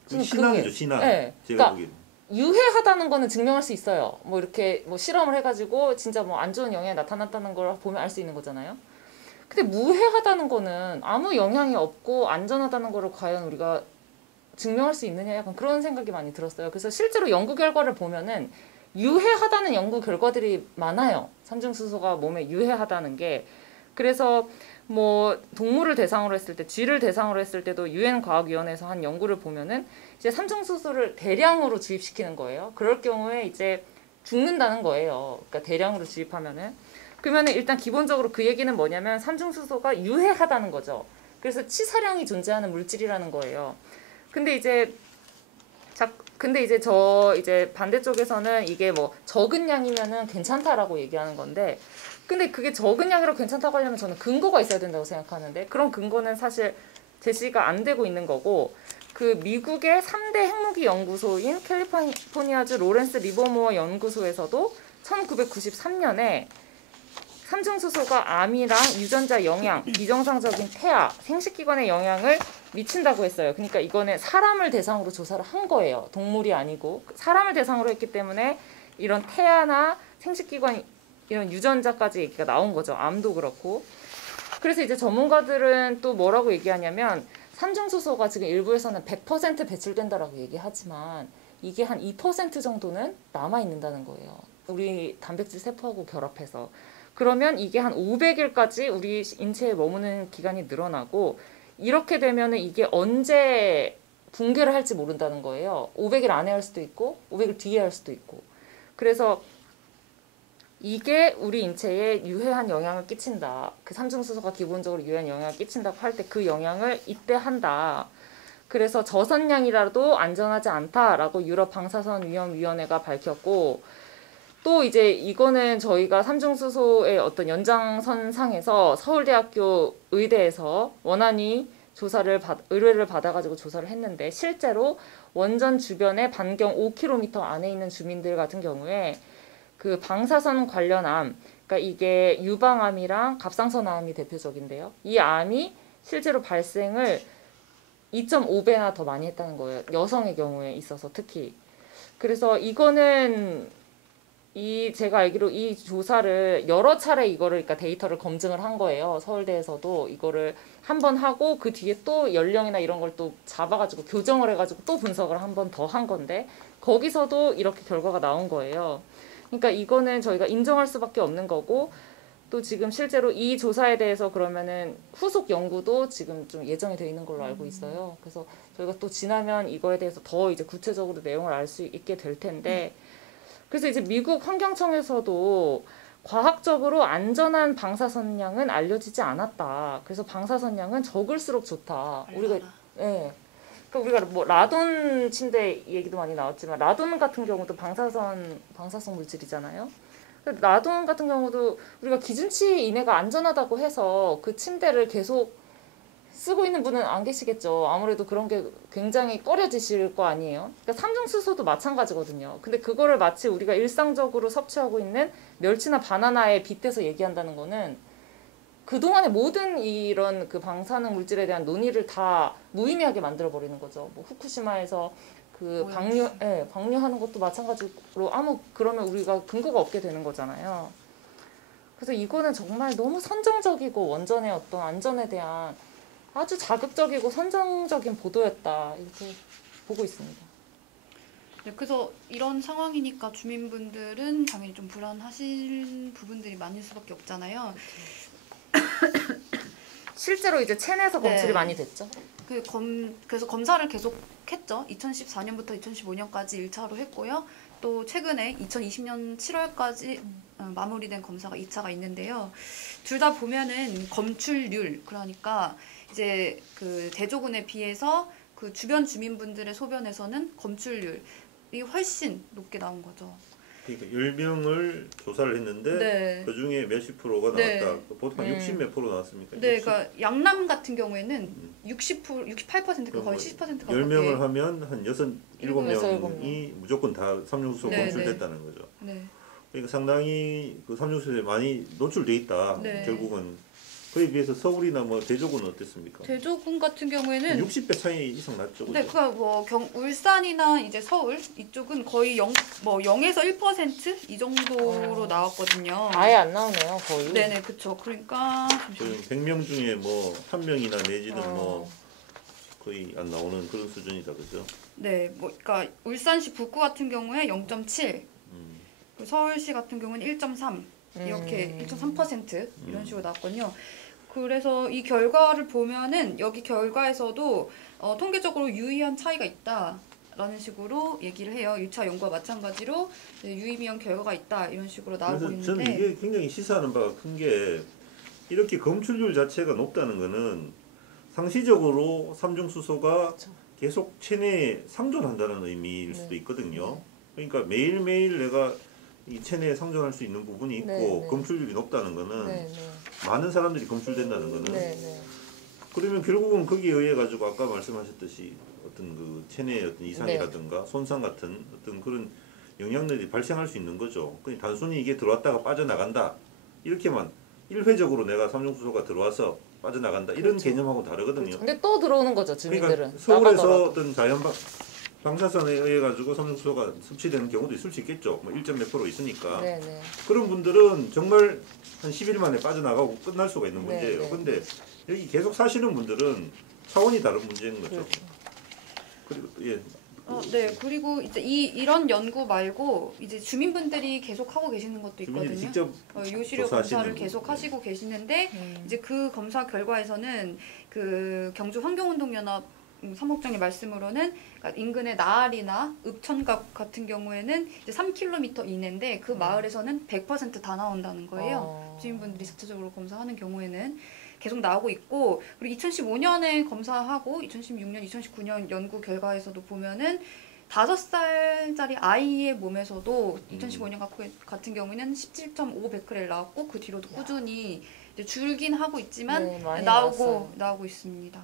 저는 신앙이죠, 그게- 신앙. 네. 제가 그러니까 보기에는. 유해하다는 거는 증명할 수 있어요. 뭐 이렇게 뭐 실험을 해가지고 진짜 뭐 안 좋은 영향이 나타났다는 걸 보면 알 수 있는 거잖아요. 근데 무해하다는 거는 아무 영향이 없고 안전하다는 거를 과연 우리가 증명할 수 있느냐 약간 그런 생각이 많이 들었어요. 그래서 실제로 연구 결과를 보면은 유해하다는 연구 결과들이 많아요. 삼중수소가 몸에 유해하다는 게. 그래서 뭐 동물을 대상으로 했을 때, 쥐를 대상으로 했을 때도 유엔 과학위원회에서 한 연구를 보면은 이제 삼중수소를 대량으로 주입시키는 거예요. 그럴 경우에 이제 죽는다는 거예요. 그러니까 대량으로 주입하면은. 그러면은 일단 기본적으로 그 얘기는 뭐냐면 삼중수소가 유해하다는 거죠. 그래서 치사량이 존재하는 물질이라는 거예요. 근데 이제 저 이제 반대쪽에서는 이게 뭐 적은 양이면은 괜찮다라고 얘기하는 건데, 근데 그게 적은 양이라고 괜찮다고 하려면 저는 근거가 있어야 된다고 생각하는데, 그런 근거는 사실 제시가 안 되고 있는 거고, 그 미국의 3대 핵무기 연구소인 캘리포니아주 로렌스 리버모어 연구소에서도 1993년에 삼중수소가 암이랑 유전자 영향, 비정상적인 태아, 생식기관에 영향을 미친다고 했어요. 그러니까 이거는 사람을 대상으로 조사를 한 거예요. 동물이 아니고 사람을 대상으로 했기 때문에 이런 태아나 생식기관 이런 유전자까지 얘기가 나온 거죠. 암도 그렇고. 그래서 이제 전문가들은 또 뭐라고 얘기하냐면 삼중수소가 지금 일부에서는 100% 배출된다라고 얘기하지만 이게 한 2% 정도는 남아 있는다는 거예요. 우리 단백질 세포하고 결합해서. 그러면 이게 한 500일까지 우리 인체에 머무는 기간이 늘어나고, 이렇게 되면은 이게 언제 붕괴를 할지 모른다는 거예요. 500일 안에 할 수도 있고 500일 뒤에 할 수도 있고. 그래서 이게 우리 인체에 유해한 영향을 끼친다. 그 삼중수소가 기본적으로 유해한 영향을 끼친다고 할 때 그 영향을 이때 한다. 그래서 저선량이라도 안전하지 않다라고 유럽 방사선위험위원회가 밝혔고, 또 이제 이거는 저희가 삼중수소의 어떤 연장선상에서 서울대학교 의대에서 원안위 의뢰를 받아가지고 조사를 했는데, 실제로 원전 주변에 반경 5km 안에 있는 주민들 같은 경우에 그 방사선 관련 암, 그러니까 이게 유방암이랑 갑상선암이 대표적인데요. 이 암이 실제로 발생을 2.5배나 더 많이 했다는 거예요. 여성의 경우에 있어서 특히. 그래서 이거는 제가 알기로 이 조사를 여러 차례 이거를 그러니까 데이터를 검증을 한 거예요. 서울대에서도 이거를 한 번 하고 그 뒤에 또 연령이나 이런 걸 또 잡아가지고 교정을 해가지고 또 분석을 한 번 더 한 건데, 거기서도 이렇게 결과가 나온 거예요. 그러니까 이거는 저희가 인정할 수밖에 없는 거고 또 지금 실제로 이 조사에 대해서 그러면은 후속 연구도 지금 좀 예정이 돼 있는 걸로 알고 있어요. 그래서 저희가 또 지나면 이거에 대해서 더 이제 구체적으로 내용을 알 수 있게 될 텐데 그래서 이제 미국 환경청에서도 과학적으로 안전한 방사선량은 알려지지 않았다. 그래서 방사선량은 적을수록 좋다. 우리가 예. 그러니까 우리가 뭐 라돈 침대 얘기도 많이 나왔지만 라돈 같은 경우도 방사성 물질이잖아요. 라돈 같은 경우도 우리가 기준치 이내가 안전하다고 해서 그 침대를 계속 쓰고 있는 분은 안 계시겠죠. 아무래도 그런 게 굉장히 꺼려지실 거 아니에요. 그러니까 삼중수소도 마찬가지거든요. 근데 그거를 마치 우리가 일상적으로 섭취하고 있는 멸치나 바나나에 빗대서 얘기한다는 거는 그동안의 모든 이런 그 방사능 물질에 대한 논의를 다 무의미하게 만들어 버리는 거죠. 뭐 후쿠시마에서 그 방류하는 것도 마찬가지로 그러면 우리가 근거가 없게 되는 거잖아요. 그래서 이거는 정말 너무 선정적이고 원전의 어떤 안전에 대한 아주 자극적이고 선정적인 보도였다 이렇게 보고 있습니다. 네, 그래서 이런 상황이니까 주민분들은 당연히 좀 불안하실 부분들이 많을 수밖에 없잖아요. 실제로 이제 체내에서 검출이 많이 됐죠. 그래서 검사를 계속 했죠. 2014년부터 2015년까지 1차로 했고요. 또 최근에 2020년 7월까지 마무리된 검사가 2차가 있는데요. 둘 다 보면은 검출률, 그러니까 이제 그 대조군에 비해서 그 주변 주민분들의 소변에서는 검출률이 훨씬 높게 나온 거죠. 그러니까 10명을 조사를 했는데 그 중에 몇십 프로가 나왔다. 보통 60몇 프로 나왔습니까? 네, 60? 그러니까 양남 같은 경우에는 60%, 68%가 거의 70% 가깝게 10명을 하면 한 7명이 무조건 다 삼중수소 검출됐다는 거죠. 네. 그러니까 상당히 그 삼중수소에 많이 노출돼 있다. 결국은 그에 비해서 서울이나 뭐 대조군은 어땠습니까? 대조군 같은 경우에는 60배 차이 이상 났죠. 네, 그러니까 뭐 울산이나 이제 서울 이쪽은 거의 0에서 1% 이 정도로 나왔거든요. 아예 안 나오네요, 거의. 네네, 그렇죠. 그러니까 100명 중에 뭐 한 명이나 내지는 뭐 거의 안 나오는 그런 수준이다, 그죠? 네, 뭐 그러니까 울산시 북구 같은 경우에 0.7, 서울시 같은 경우는 1.3 이렇게 1.3% 이런 식으로 나왔거든요. 그래서 이 결과를 보면은 여기 결과에서도 통계적으로 유의한 차이가 있다라는 식으로 얘기를 해요. 1차 연구와 마찬가지로 유의미한 결과가 있다 이런 식으로 나오고 있는데 저는 이게 굉장히 시사하는 바가 큰 게 이렇게 검출률 자체가 높다는 거는 상시적으로 삼중수소가 계속 체내에 상존한다는 의미일 수도 있거든요. 그러니까 매일매일 내가 이 체내에 상존할 수 있는 부분이 있고 검출률이 높다는 거는 많은 사람들이 검출된다는 거는 그러면 결국은 거기에 의해 가지고 아까 말씀하셨듯이 어떤 그 체내의 어떤 이상이라든가 손상 같은 어떤 그런 영향들이 발생할 수 있는 거죠. 그냥 단순히 이게 들어왔다가 빠져나간다 이렇게만 일회적으로 내가 삼중수소가 들어와서 빠져나간다 이런 개념하고 다르거든요. 근데 또 들어오는 거죠, 주민들은. 그러니까 서울에서 어떤 방사선에 의해 가지고 삼중수소가 섭취되는 경우도 있을 수 있겠죠. 뭐 1.몇% 있으니까. 그런 분들은 정말 한 10일 만에 빠져나가고 끝날 수가 있는 문제예요. 근데 여기 계속 사시는 분들은 차원이 다른 문제인 거죠. 그리고 네, 그리고 이제 이런 연구 말고 이제 주민분들이 계속 하고 계시는 것도 있거든요. 직접 요시료 검사를 계속 하시고 계시는데 이제 그 검사 결과에서는 그 경주 환경운동연합 사무국장님 말씀으로는 그러니까 인근의 나알이나 읍천각 같은 경우에는 이제 3km 이내인데 그 마을에서는 100% 다 나온다는 거예요. 주민분들이 자체적으로 검사하는 경우에는 계속 나오고 있고, 그리고 2015년에 검사하고 2016년, 2019년 연구 결과에서도 보면은 5살짜리 아이의 몸에서도 2015년 같은 경우에는 17.5베크렐 나왔고 그 뒤로도 꾸준히 이제 줄긴 하고 있지만 나오고 있습니다.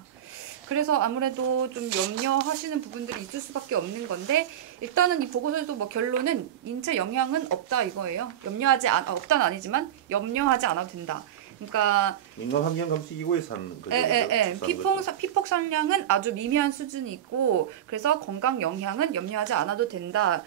그래서 아무래도 좀 염려하시는 부분들이 있을 수밖에 없는 건데 일단은 이 보고서에도 뭐 결론은 인체 영향은 없다 이거예요. 없다는 아니지만 염려하지 않아도 된다. 그러니까 민간환경감시기구에서 하는 거죠. 피폭 산량은 아주 미미한 수준이 있고 그래서 건강 영향은 염려하지 않아도 된다.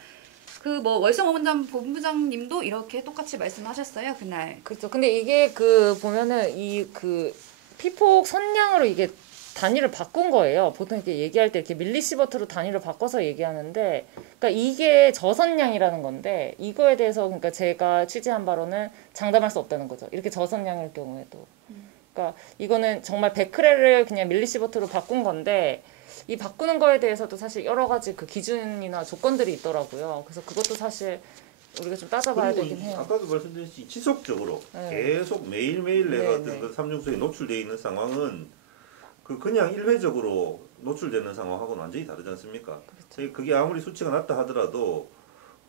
그 뭐 월성 본부장님도 이렇게 똑같이 말씀하셨어요 그날. 그렇죠. 근데 이게 그 보면은 이 그 피폭 선량으로 이게 단위를 바꾼 거예요. 보통 이렇게 얘기할 때 이렇게 밀리시버트로 단위를 바꿔서 얘기하는데, 그러니까 이게 저선량이라는 건데 이거에 대해서 그러니까 제가 취재한 바로는 장담할 수 없다는 거죠. 이렇게 저선량일 경우에도. 그러니까 이거는 정말 베크렐을 그냥 밀리시버트로 바꾼 건데 이 바꾸는 거에 대해서도 사실 여러 가지 그 기준이나 조건들이 있더라고요. 그래서 그것도 사실 우리가 좀 따져봐야 그리고 되긴 해요. 아까도 말씀드렸듯이 지속적으로 네. 계속 매일매일 내가 네, 어떤 그 삼중성에 노출되어 있는 상황은 그냥 일회적으로 노출되는 상황하고는 완전히 다르지 않습니까? 그게 아무리 수치가 낮다 하더라도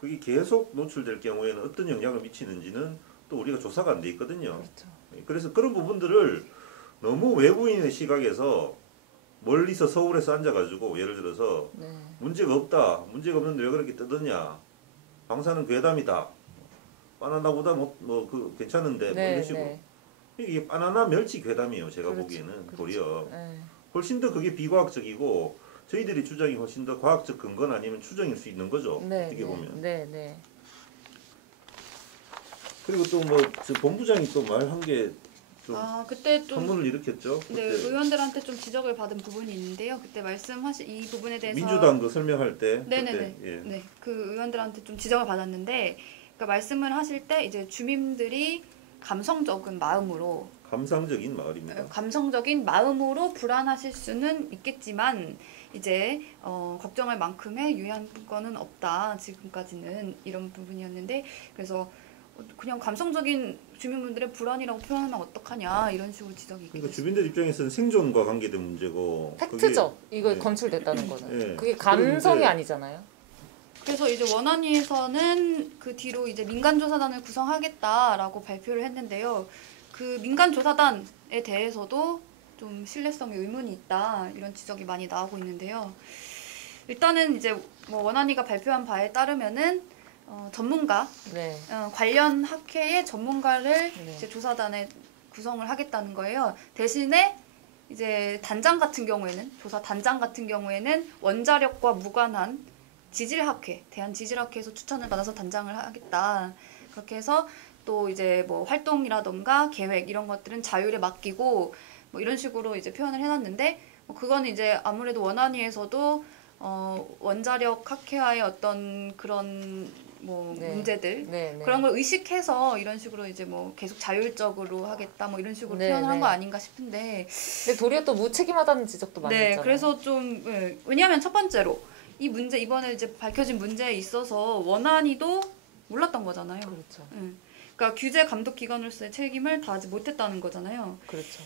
그게 계속 노출될 경우에는 어떤 영향을 미치는지는 또 우리가 조사가 안 돼 있거든요. 그렇죠. 그래서 그런 부분들을 너무 외부인의 시각에서 멀리서 서울에서 앉아가지고 예를 들어서 네. 문제가 없다. 문제가 없는데 왜 그렇게 뜨느냐. 방사는 괴담이다. 바나나보다 그 괜찮은데 뭐 이런 식으로. 네. 이게 바나나 멸치 괴담이에요. 제가 그렇죠. 보기에는 그렇죠. 도리어. 네. 훨씬 더 그게 비과학적이고 저희들의 주장이 훨씬 더 과학적 근거는 아니면 추정일 수 있는 거죠. 네, 어떻게 보면. 네. 그리고 또 뭐 저 본부장이 또 말한 게 좀 그때 좀 선문을 일으켰죠. 네, 그때 의원들한테 좀 지적을 받은 부분이 있는데요. 그때 말씀하신 이 부분에 대해서 민주당 그 설명할 때 네네네. 그때, 예. 네, 그 의원들한테 좀 지적을 받았는데, 그러니까 말씀을 하실 때 이제 주민들이 감성적인 마음으로 감상적인 마을입니다. 감성적인 마음으로 불안하실 수는 있겠지만 이제 걱정할 만큼의 유의한 건은 없다. 지금까지는 이런 부분이었는데, 그래서 그냥 감성적인 주민분들의 불안이라고 표현하면 어떡하냐 이런 식으로 지적이 그러니까 있었습니다. 주민들 입장에서는 생존과 관계된 문제고 팩트죠. 이거 예. 검출됐다는 거는. 예. 그게 감성이 그런데 아니잖아요. 그래서 이제 원안위에서는 그 뒤로 이제 민간조사단을 구성하겠다라고 발표를 했는데요. 그 민간조사단에 대해서도 좀 신뢰성에 의문이 있다 이런 지적이 많이 나오고 있는데요. 일단은 이제 뭐 원안위가 발표한 바에 따르면은 전문가 네. 관련 학회의 전문가를 네. 이제 조사단에 구성을 하겠다는 거예요. 대신에 이제 단장 같은 경우에는 조사 단장 같은 경우에는 원자력과 무관한 지질학회, 대한지질학회에서 추천을 받아서 단장을 하겠다. 그렇게 해서 또 이제 뭐 활동이라던가 계획 이런 것들은 자율에 맡기고 뭐 이런 식으로 이제 표현을 해놨는데 뭐 그거는 이제 아무래도 원안위에서도 원자력 학회와의 어떤 그런 뭐 네. 문제들 네. 그런 걸 의식해서 이런 식으로 이제 뭐 계속 자율적으로 하겠다 뭐 이런 식으로 네, 표현을 한 네. 거 아닌가 싶은데 근데 도리어 또 무책임하다는 지적도 많이 네 있잖아요. 그래서 좀 왜냐하면 첫 번째로 이 문제 이번에 이제 밝혀진 문제에 있어서 원안위도 몰랐던 거잖아요. 그렇죠. 그러니까 규제 감독 기관으로서의 책임을 다하지 못했다는 거잖아요. 그렇죠.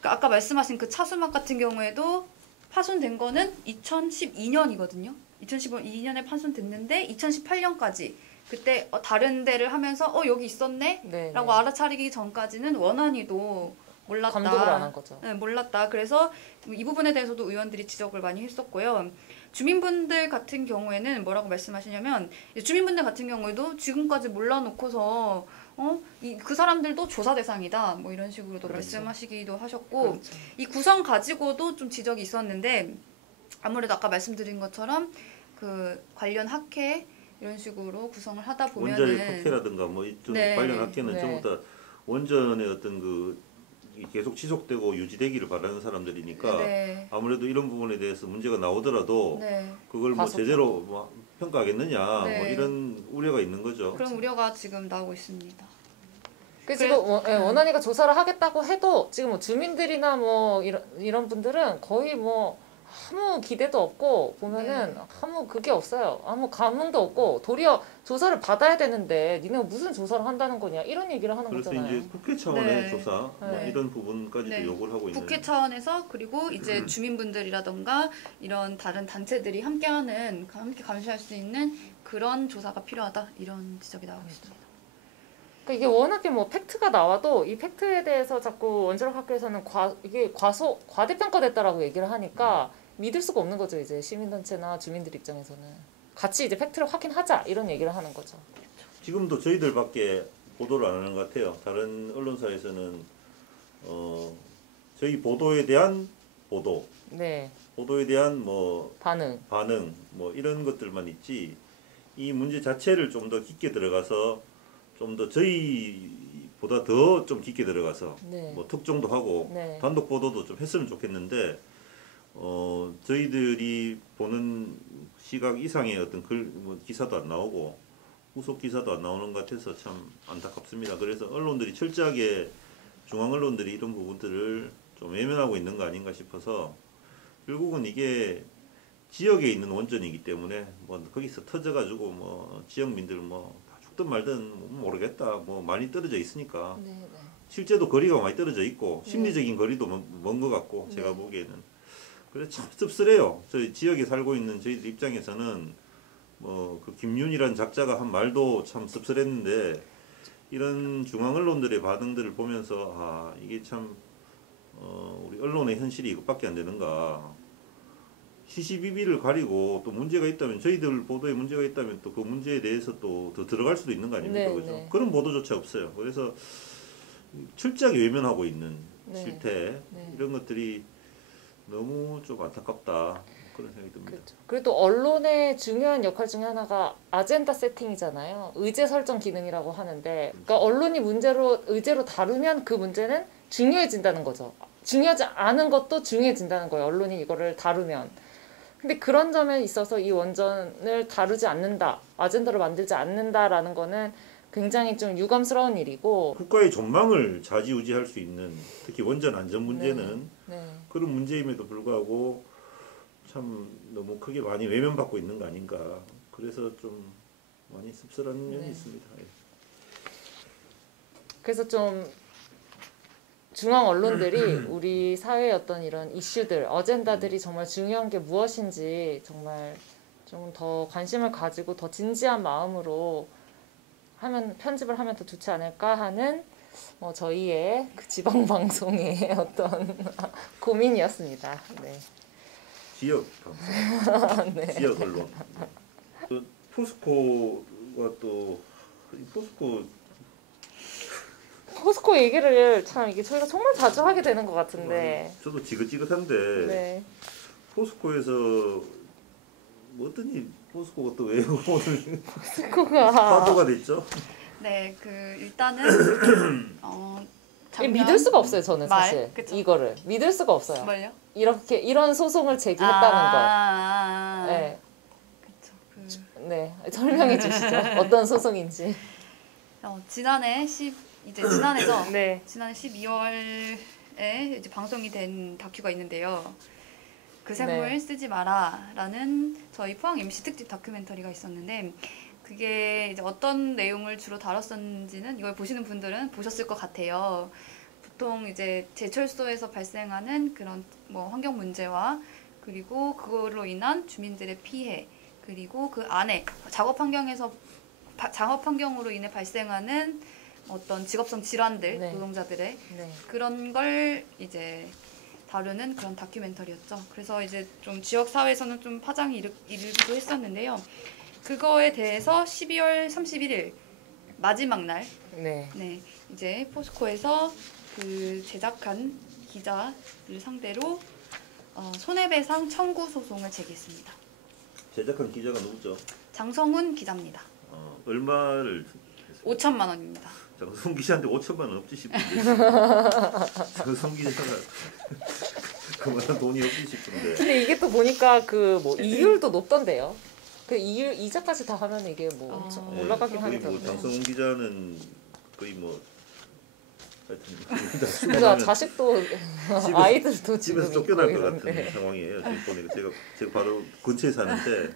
그러니까 아까 말씀하신 그 차수막 같은 경우에도 파손된 거는 2012년이거든요. 2012년에 파손됐는데 2018년까지 그때 다른 데를 하면서 여기 있었네? 네. 라고 알아차리기 전까지는 원안위도 몰랐다. 감독을 안 한 거죠. 네, 몰랐다. 그래서 이 부분에 대해서도 의원들이 지적을 많이 했었고요. 주민분들 같은 경우에는 뭐라고 말씀하시냐면 주민분들 같은 경우에도 지금까지 몰라놓고서 그 사람들도 조사 대상이다. 뭐 이런 식으로도 그렇죠. 말씀하시기도 하셨고 그렇죠. 이 구성 가지고도 좀 지적이 있었는데 아무래도 아까 말씀드린 것처럼 그 관련 학회 이런 식으로 구성을 하다 보면은 원자력 학회라든가 뭐 이쪽 네. 관련 학회는 네. 전부 다 원전의 어떤 그 계속 지속되고 유지되기를 바라는 사람들이니까 네. 아무래도 이런 부분에 대해서 문제가 나오더라도 네. 그걸 뭐 과소평가. 제대로 뭐 평가하겠느냐 네. 뭐 이런 우려가 있는 거죠. 그런 우려가 지금 나오고 있습니다. 지금 원안위가 조사를 하겠다고 해도 지금 뭐 주민들이나 뭐 이런 분들은 거의 뭐 아무 기대도 없고 보면은 아무 그게 없어요. 아무 감흥도 없고 도리어 조사를 받아야 되는데 니네가 무슨 조사를 한다는 거냐 이런 얘기를 하는 그래서 거잖아요. 이제 국회 차원의 네. 조사 뭐 네. 이런 부분까지도 네. 요구를 하고 있는 국회 차원에서 그리고 이제 주민분들이라던가 이런 다른 단체들이 함께 감시할 수 있는 그런 조사가 필요하다 이런 지적이 나오고 있습니다. 그러니까 이게 워낙에 뭐 팩트가 나와도 이 팩트에 대해서 자꾸 원자력학회에서는 이게 과대평가됐다라고 얘기를 하니까 믿을 수가 없는 거죠. 이제 시민단체나 주민들 입장에서는 같이 이제 팩트를 확인하자 이런 얘기를 하는 거죠. 지금도 저희들밖에 보도를 안 하는 것 같아요. 다른 언론사에서는 저희 보도에 대한 보도, 네. 보도에 대한 뭐 반응. 뭐 이런 것들만 있지 이 문제 자체를 좀 더 깊게 들어가서 좀 더 저희보다 더 좀 깊게 들어가서 네. 뭐 특종도 하고 네. 단독 보도도 좀 했으면 좋겠는데 저희들이 보는 시각 이상의 어떤 뭐 기사도 안 나오고 후속 기사도 안 나오는 것 같아서 참 안타깝습니다. 그래서 언론들이 철저하게 중앙 언론들이 이런 부분들을 좀 외면하고 있는 거 아닌가 싶어서 결국은 이게 지역에 있는 원전이기 때문에 뭐 거기서 터져가지고 뭐 지역민들 뭐 죽든 말든 모르겠다 뭐 많이 떨어져 있으니까 네, 네. 실제도 거리가 많이 떨어져 있고 네. 심리적인 거리도 먼 것 같고 제가 네. 보기에는 그래서 참 씁쓸해요. 저희 지역에 살고 있는 저희들 입장에서는 뭐 그 김윤이란 작자가 한 말도 참 씁쓸했는데 이런 중앙 언론들의 반응들을 보면서 아 이게 참 우리 언론의 현실이 이것밖에 안 되는가. 시시비비를 가리고 또 문제가 있다면 저희들 보도에 문제가 있다면 또 그 문제에 대해서 또 더 들어갈 수도 있는 거 아닙니까? 네, 그죠? 네. 그런 보도조차 없어요. 그래서 철저하게 외면하고 있는 네. 실태 네. 이런 것들이 너무 좀 안타깝다 그런 생각이 듭니다. 그렇죠. 그리고 또 언론의 중요한 역할 중에 하나가 아젠다 세팅이잖아요. 의제 설정 기능이라고 하는데, 그러니까 언론이 의제로 다루면 그 문제는 중요해진다는 거죠. 중요하지 않은 것도 중요해진다는 거예요. 언론이 이거를 다루면. 근데 그런 점에 있어서 이 원전을 다루지 않는다, 아젠다로 만들지 않는다라는 거는 굉장히 좀 유감스러운 일이고. 국가의 전망을 좌지우지할 수 있는 특히 원전 안전 문제는 네. 그런 문제임에도 불구하고 참 너무 크게 많이 외면받고 있는 거 아닌가. 그래서 좀 많이 씁쓸한 면이 네. 있습니다. 예. 그래서 좀 중앙 언론들이 우리 사회의 어떤 이런 이슈들, 어젠다들이 정말 중요한 게 무엇인지 정말 좀 더 관심을 가지고 더 진지한 마음으로 하면 편집을 하면 더 좋지 않을까 하는 저희의 그 지방 방송의 어떤 고민이었습니다. 네. 지역 방송, 네. 지역 언론. 그 포스코가 또 포스코 얘기를 참 이게 저희가 정말 자주 하게 되는 것 같은데. 저도 지긋지긋한데 네. 포스코에서 뭐 어떤 일 포스코가 또 왜 오늘 포스코가 화두가 됐죠? 네, 그 일단은 작년 믿을 수가 없어요. 저는 말, 사실 그쵸? 이거를 믿을 수가 없어요. 뭘요? 이렇게 이런 소송을 제기했다는 거. 네. 그쵸. 네. 설명해 주시죠. 어떤 소송인지. 지난해죠. 네. 지난해 12월에 이제 방송이 된 다큐가 있는데요. 그 샘물 네. 쓰지 마라라는 저희 포항 MC 특집 다큐멘터리가 있었는데 그게 이제 어떤 내용을 주로 다뤘었는지는 이걸 보시는 분들은 보셨을 것 같아요. 보통 이제 제철소에서 발생하는 그런 뭐 환경 문제와 그리고 그걸로 인한 주민들의 피해 그리고 그 안에 작업 환경으로 인해 발생하는 어떤 직업성 질환들 네. 노동자들의 네. 그런 걸 이제 다루는 그런 다큐멘터리였죠. 그래서 이제 좀 지역 사회에서는 좀 파장이 일기도 했었는데요. 그거에 대해서 12월 31일 마지막 날, 네. 네, 이제 포스코에서 그 제작한 기자들 상대로 손해배상 청구 소송을 제기했습니다. 제작한 기자가 누구죠? 장성훈 기자입니다. 얼마를 5천만 원입니다. 장성 기자한테 5천만 원 없지 싶은데 장성 기자가 그만한 돈이 없지 싶은데 근데 이게 또 보니까 그 뭐 이율도 높던데요. 그 이자까지 다 하면 이게 뭐 엄청 올라가긴 거의 뭐 하더라고요. 장성 기자는 거의 뭐 하여튼 그래서 자식도 아이들도 지금 집에서 쫓겨날 있고 것 같은 이런데. 상황이에요. 지금 보니까 제가 바로 근처에 사는데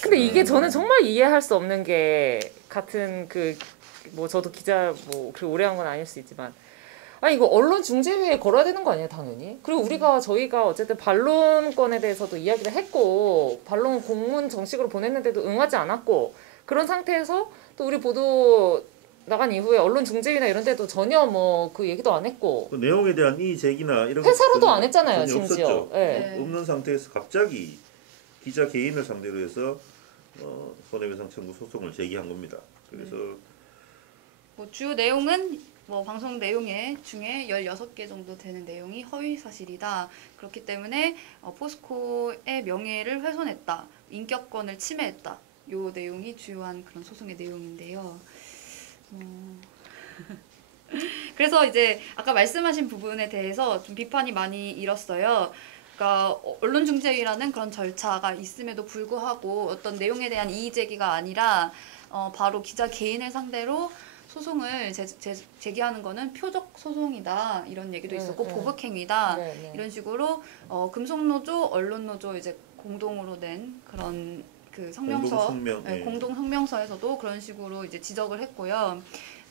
근데 이게 저는 정말 이해할 수 없는 게 같은 그 뭐 저도 기자 뭐 그렇게 오래 한 건 아닐 수 있지만 아니 이거 언론 중재위에 걸어야 되는 거 아니에요 당연히. 그리고 저희가 어쨌든 반론권에 대해서도 이야기를 했고 반론 공문 정식으로 보냈는데도 응하지 않았고 그런 상태에서 또 우리 보도 나간 이후에 언론 중재위나 이런 데도 전혀 뭐 그 얘기도 안 했고 그 내용에 대한 이의 제기나 이런 회사로도 것들은 안 했잖아요 전혀 심지어. 없었죠. 네. 없는 상태에서 갑자기 기자 개인을 상대로 해서 손해배상 청구 소송을 제기한 겁니다. 그래서 뭐 주요 내용은 뭐 방송 내용에 중에 16개 정도 되는 내용이 허위 사실이다. 그렇기 때문에 포스코의 명예를 훼손했다. 인격권을 침해했다. 요 내용이 주요한 그런 소송의 내용인데요. 그래서 이제 아까 말씀하신 부분에 대해서 좀 비판이 많이 일었어요. 그러니까 언론중재위라는 그런 절차가 있음에도 불구하고 어떤 내용에 대한 이의 제기가 아니라 바로 기자 개인을 상대로 소송을 제기하는 거는 표적 소송이다 이런 얘기도 있었고 보복행위다 이런 식으로 금속노조, 언론노조 이제 공동으로 낸 그런 그 성명서, 공동 성명서에서도 그런 식으로 이제 지적을 했고요.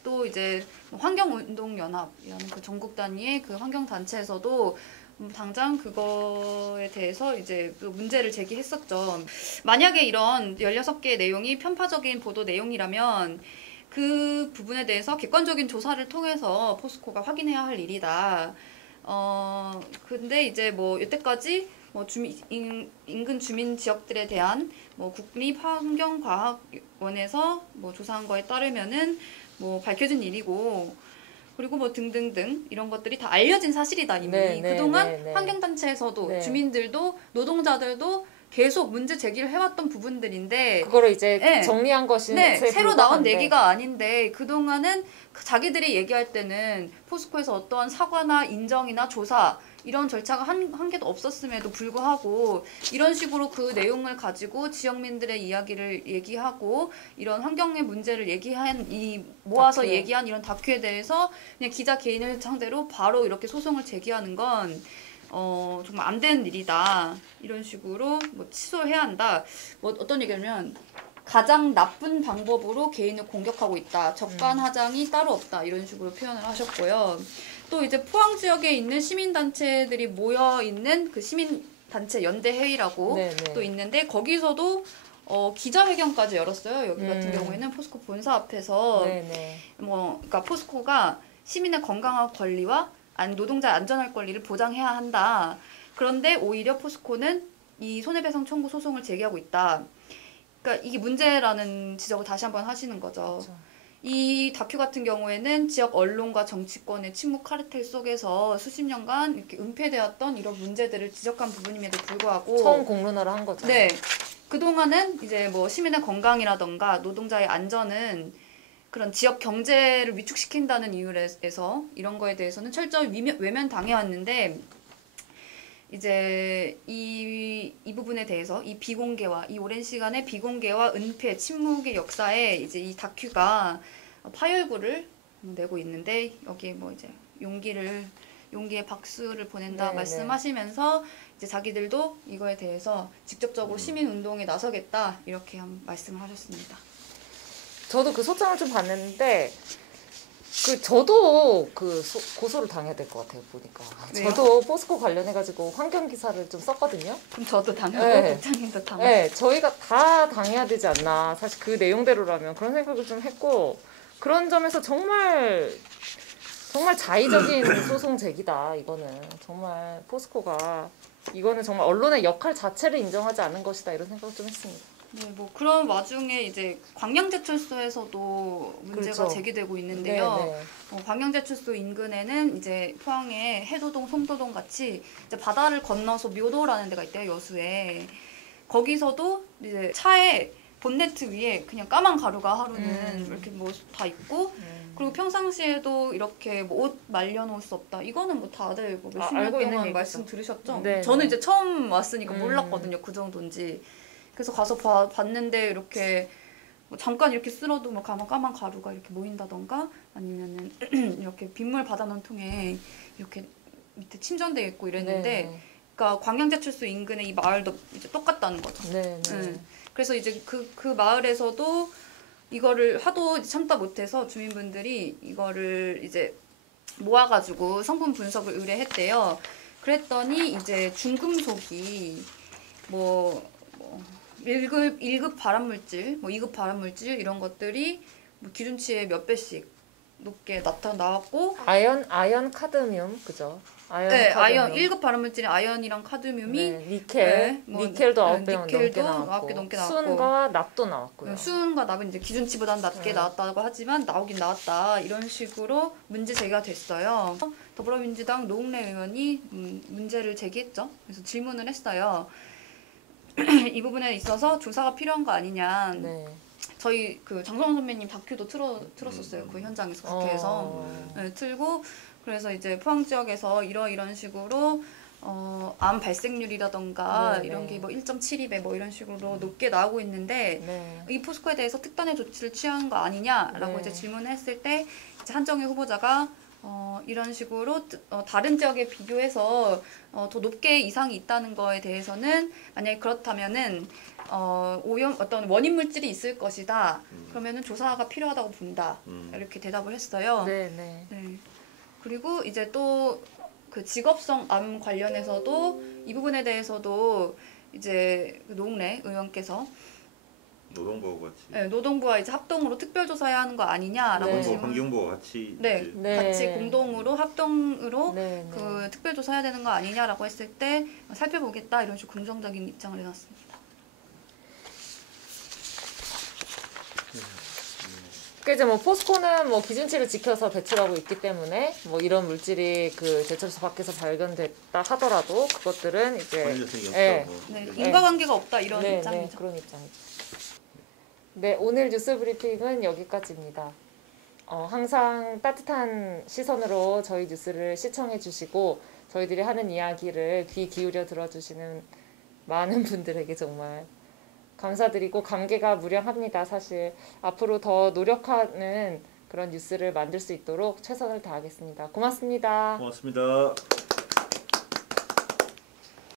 또 이제 환경운동연합이라는 그 전국 단위의 그 환경단체에서도 당장 그거에 대해서 이제 문제를 제기했었죠. 만약에 이런 16개의 내용이 편파적인 보도 내용이라면 그 부분에 대해서 객관적인 조사를 통해서 포스코가 확인해야 할 일이다. 근데 이제 뭐 여태까지 뭐 인근 주민 지역들에 대한 뭐 국립환경과학원에서 뭐 조사한 거에 따르면은 뭐 밝혀진 일이고 그리고 뭐 등등등 이런 것들이 다 알려진 사실이다 이미. 그동안 환경단체에서도 주민들도 노동자들도 계속 문제 제기를 해왔던 부분들인데 그거를 이제 정리한 것이 새로 나온 얘기가 아닌데 그동안은 자기들이 얘기할 때는 포스코에서 어떠한 사과나 인정이나 조사 이런 절차가 한 개도 없었음에도 불구하고 이런 식으로 그 내용을 가지고 지역민들의 이야기를 얘기하고 이런 환경의 문제를 모아서 얘기한 이런 다큐에 대해서 그냥 기자 개인을 상대로 바로 이렇게 소송을 제기하는 건 정말 안 되는 일이다. 이런 식으로 뭐 취소해야 한다. 뭐 어떤 얘기냐면 가장 나쁜 방법으로 개인을 공격하고 있다. 적반하장이 따로 없다. 이런 식으로 표현을 하셨고요. 또 이제 포항 지역에 있는 시민단체들이 모여 있는 그 시민단체 연대회의라고 또 있는데 거기서도 기자회견까지 열었어요. 여기 같은 경우에는 포스코 본사 앞에서 그러니까 포스코가 시민의 건강한 권리와 노동자의 안전할 권리를 보장해야 한다. 그런데 오히려 포스코는 이 손해배상 청구 소송을 제기하고 있다. 그러니까 이게 문제라는 지적을 다시 한번 하시는 거죠. 그렇죠. 이 다큐 같은 경우에는 지역 언론과 정치권의 침묵 카르텔 속에서 수십 년간 이렇게 은폐되었던 이런 문제들을 지적한 부분임에도 불구하고 처음 공론화를 한 거죠. 네. 그동안은 이제 뭐 시민의 건강이라던가 노동자의 안전은 그런 지역 경제를 위축시킨다는 이유에서 이런 거에 대해서는 철저히 외면당해왔는데 이제 이 부분에 대해서 이 비공개와 이 오랜 시간의 비공개와 은폐, 침묵의 역사에 이제 이 다큐가 파열구를 내고 있는데 여기에 뭐 이제 용기의 박수를 보낸다 말씀하시면서 이제 자기들도 이거에 대해서 직접적으로 시민 운동에 나서겠다 이렇게 말씀을 하셨습니다. 저도 그 소장을 좀 봤는데 저도 고소를 당해야 될 것 같아요 보니까. 왜요? 저도 포스코 관련해가지고 환경 기사를 좀 썼거든요. 그럼 저도 당하고 국장님도 당하고. 네, 저희가 다 당해야 되지 않나. 사실 그 내용대로라면 그런 생각을 좀 했고 그런 점에서 정말 자의적인 소송 제기다. 이거는 정말 포스코가 이거는 정말 언론의 역할 자체를 인정하지 않은 것이다 이런 생각을 좀 했습니다. 네, 뭐 그런 와중에 이제 광양제철소에서도 문제가 그렇죠. 제기되고 있는데요. 광양제철소 인근에는 이제 포항의 해도동, 송도동 같이 이제 바다를 건너서 묘도라는 데가 있대요, 여수에. 거기서도 이제 차에 본네트 위에 그냥 까만 가루가 하루는 이렇게 뭐 다 있고 그리고 평상시에도 이렇게 뭐 옷 말려놓을 수 없다. 이거는 뭐 다들 뭐 몇십 년 동안 말씀 들으셨죠? 네, 저는 이제 처음 왔으니까 몰랐거든요, 그 정도인지. 그래서 가서 봤는데 이렇게 뭐 잠깐 이렇게 쓸어도 뭐 까만 가루가 이렇게 모인다던가 아니면은 이렇게 빗물 받아놓은 통에 이렇게 밑에 침전돼 있고 이랬는데, 그러니까 광양제철소 인근의 이 마을도 이제 똑같다는 거죠. 그래서 이제 그 마을에서도 이거를 하도 참다 못해서 주민분들이 이거를 이제 모아가지고 성분 분석을 의뢰했대요. 그랬더니 이제 중금속이 뭐 1급 발암물질, 뭐 2급 발암물질 이런 것들이 뭐 기준치의 몇 배씩 높게 나왔고 아연 카드뮴 그죠? 아연 1급 발암물질인 아연이랑 카드뮴이 니켈도 9배 넘게 나왔고 수은과 납도 나왔고요. 수은과 납은 이제 기준치보다는 낮게 나왔다고 하지만 나오긴 나왔다 이런 식으로 문제 제기가 됐어요. 더불어민주당 노웅래 의원이 문제를 제기했죠. 그래서 질문을 했어요. 이 부분에 있어서 조사가 필요한 거 아니냐. 저희 그 장성원 선배님 다큐도 틀었었어요. 그 현장에서 국회에서 네, 틀고 그래서 이제 포항 지역에서 이런 식으로 암 발생률이라던가 네, 이런 네. 게 뭐 1.72배 뭐 이런 식으로 높게 나오고 있는데 네. 이 포스코에 대해서 특단의 조치를 취한 거 아니냐라고 네. 이제 질문했을 때 이제 한정희 후보자가 이런 식으로 다른 지역에 비교해서 더 높게 이상이 있다는 거에 대해서는 만약에 그렇다면은 오염 어떤 원인 물질이 있을 것이다. 그러면은 조사가 필요하다고 본다. 이렇게 대답을 했어요. 네, 네. 네. 그리고 이제 또 그 직업성 암 관련해서도 이 부분에 대해서도 이제 그 노웅래 의원께서 노동부하고 같이 네, 노동부와 이제 합동으로 특별조사해야 하는 거 아니냐라고 네. 노동부 환경부와 같이 네. 이제 네. 같이 공동으로 합동으로 네, 네. 그 특별조사해야 되는 거 아니냐라고 했을 때 살펴보겠다 이런 식으로 긍정적인 입장을 내놨습니다. 그 이제 뭐 포스코는 뭐 기준치를 지켜서 배출하고 있기 때문에 뭐 이런 물질이 그 제철소 밖에서 발견됐다 하더라도 그것들은 이제 관련성이 예. 없다고. 네, 네. 인과관계가 없다 이런 네, 입장이죠. 네, 그런 입장이죠. 네, 오늘 뉴스 브리핑은 여기까지입니다. 항상 따뜻한 시선으로 저희 뉴스를 시청해 주시고 저희들이 하는 이야기를 귀 기울여 들어주시는 많은 분들에게 정말 감사드리고 감개가 무량합니다. 사실 앞으로 더 노력하는 그런 뉴스를 만들 수 있도록 최선을 다하겠습니다. 고맙습니다. 고맙습니다.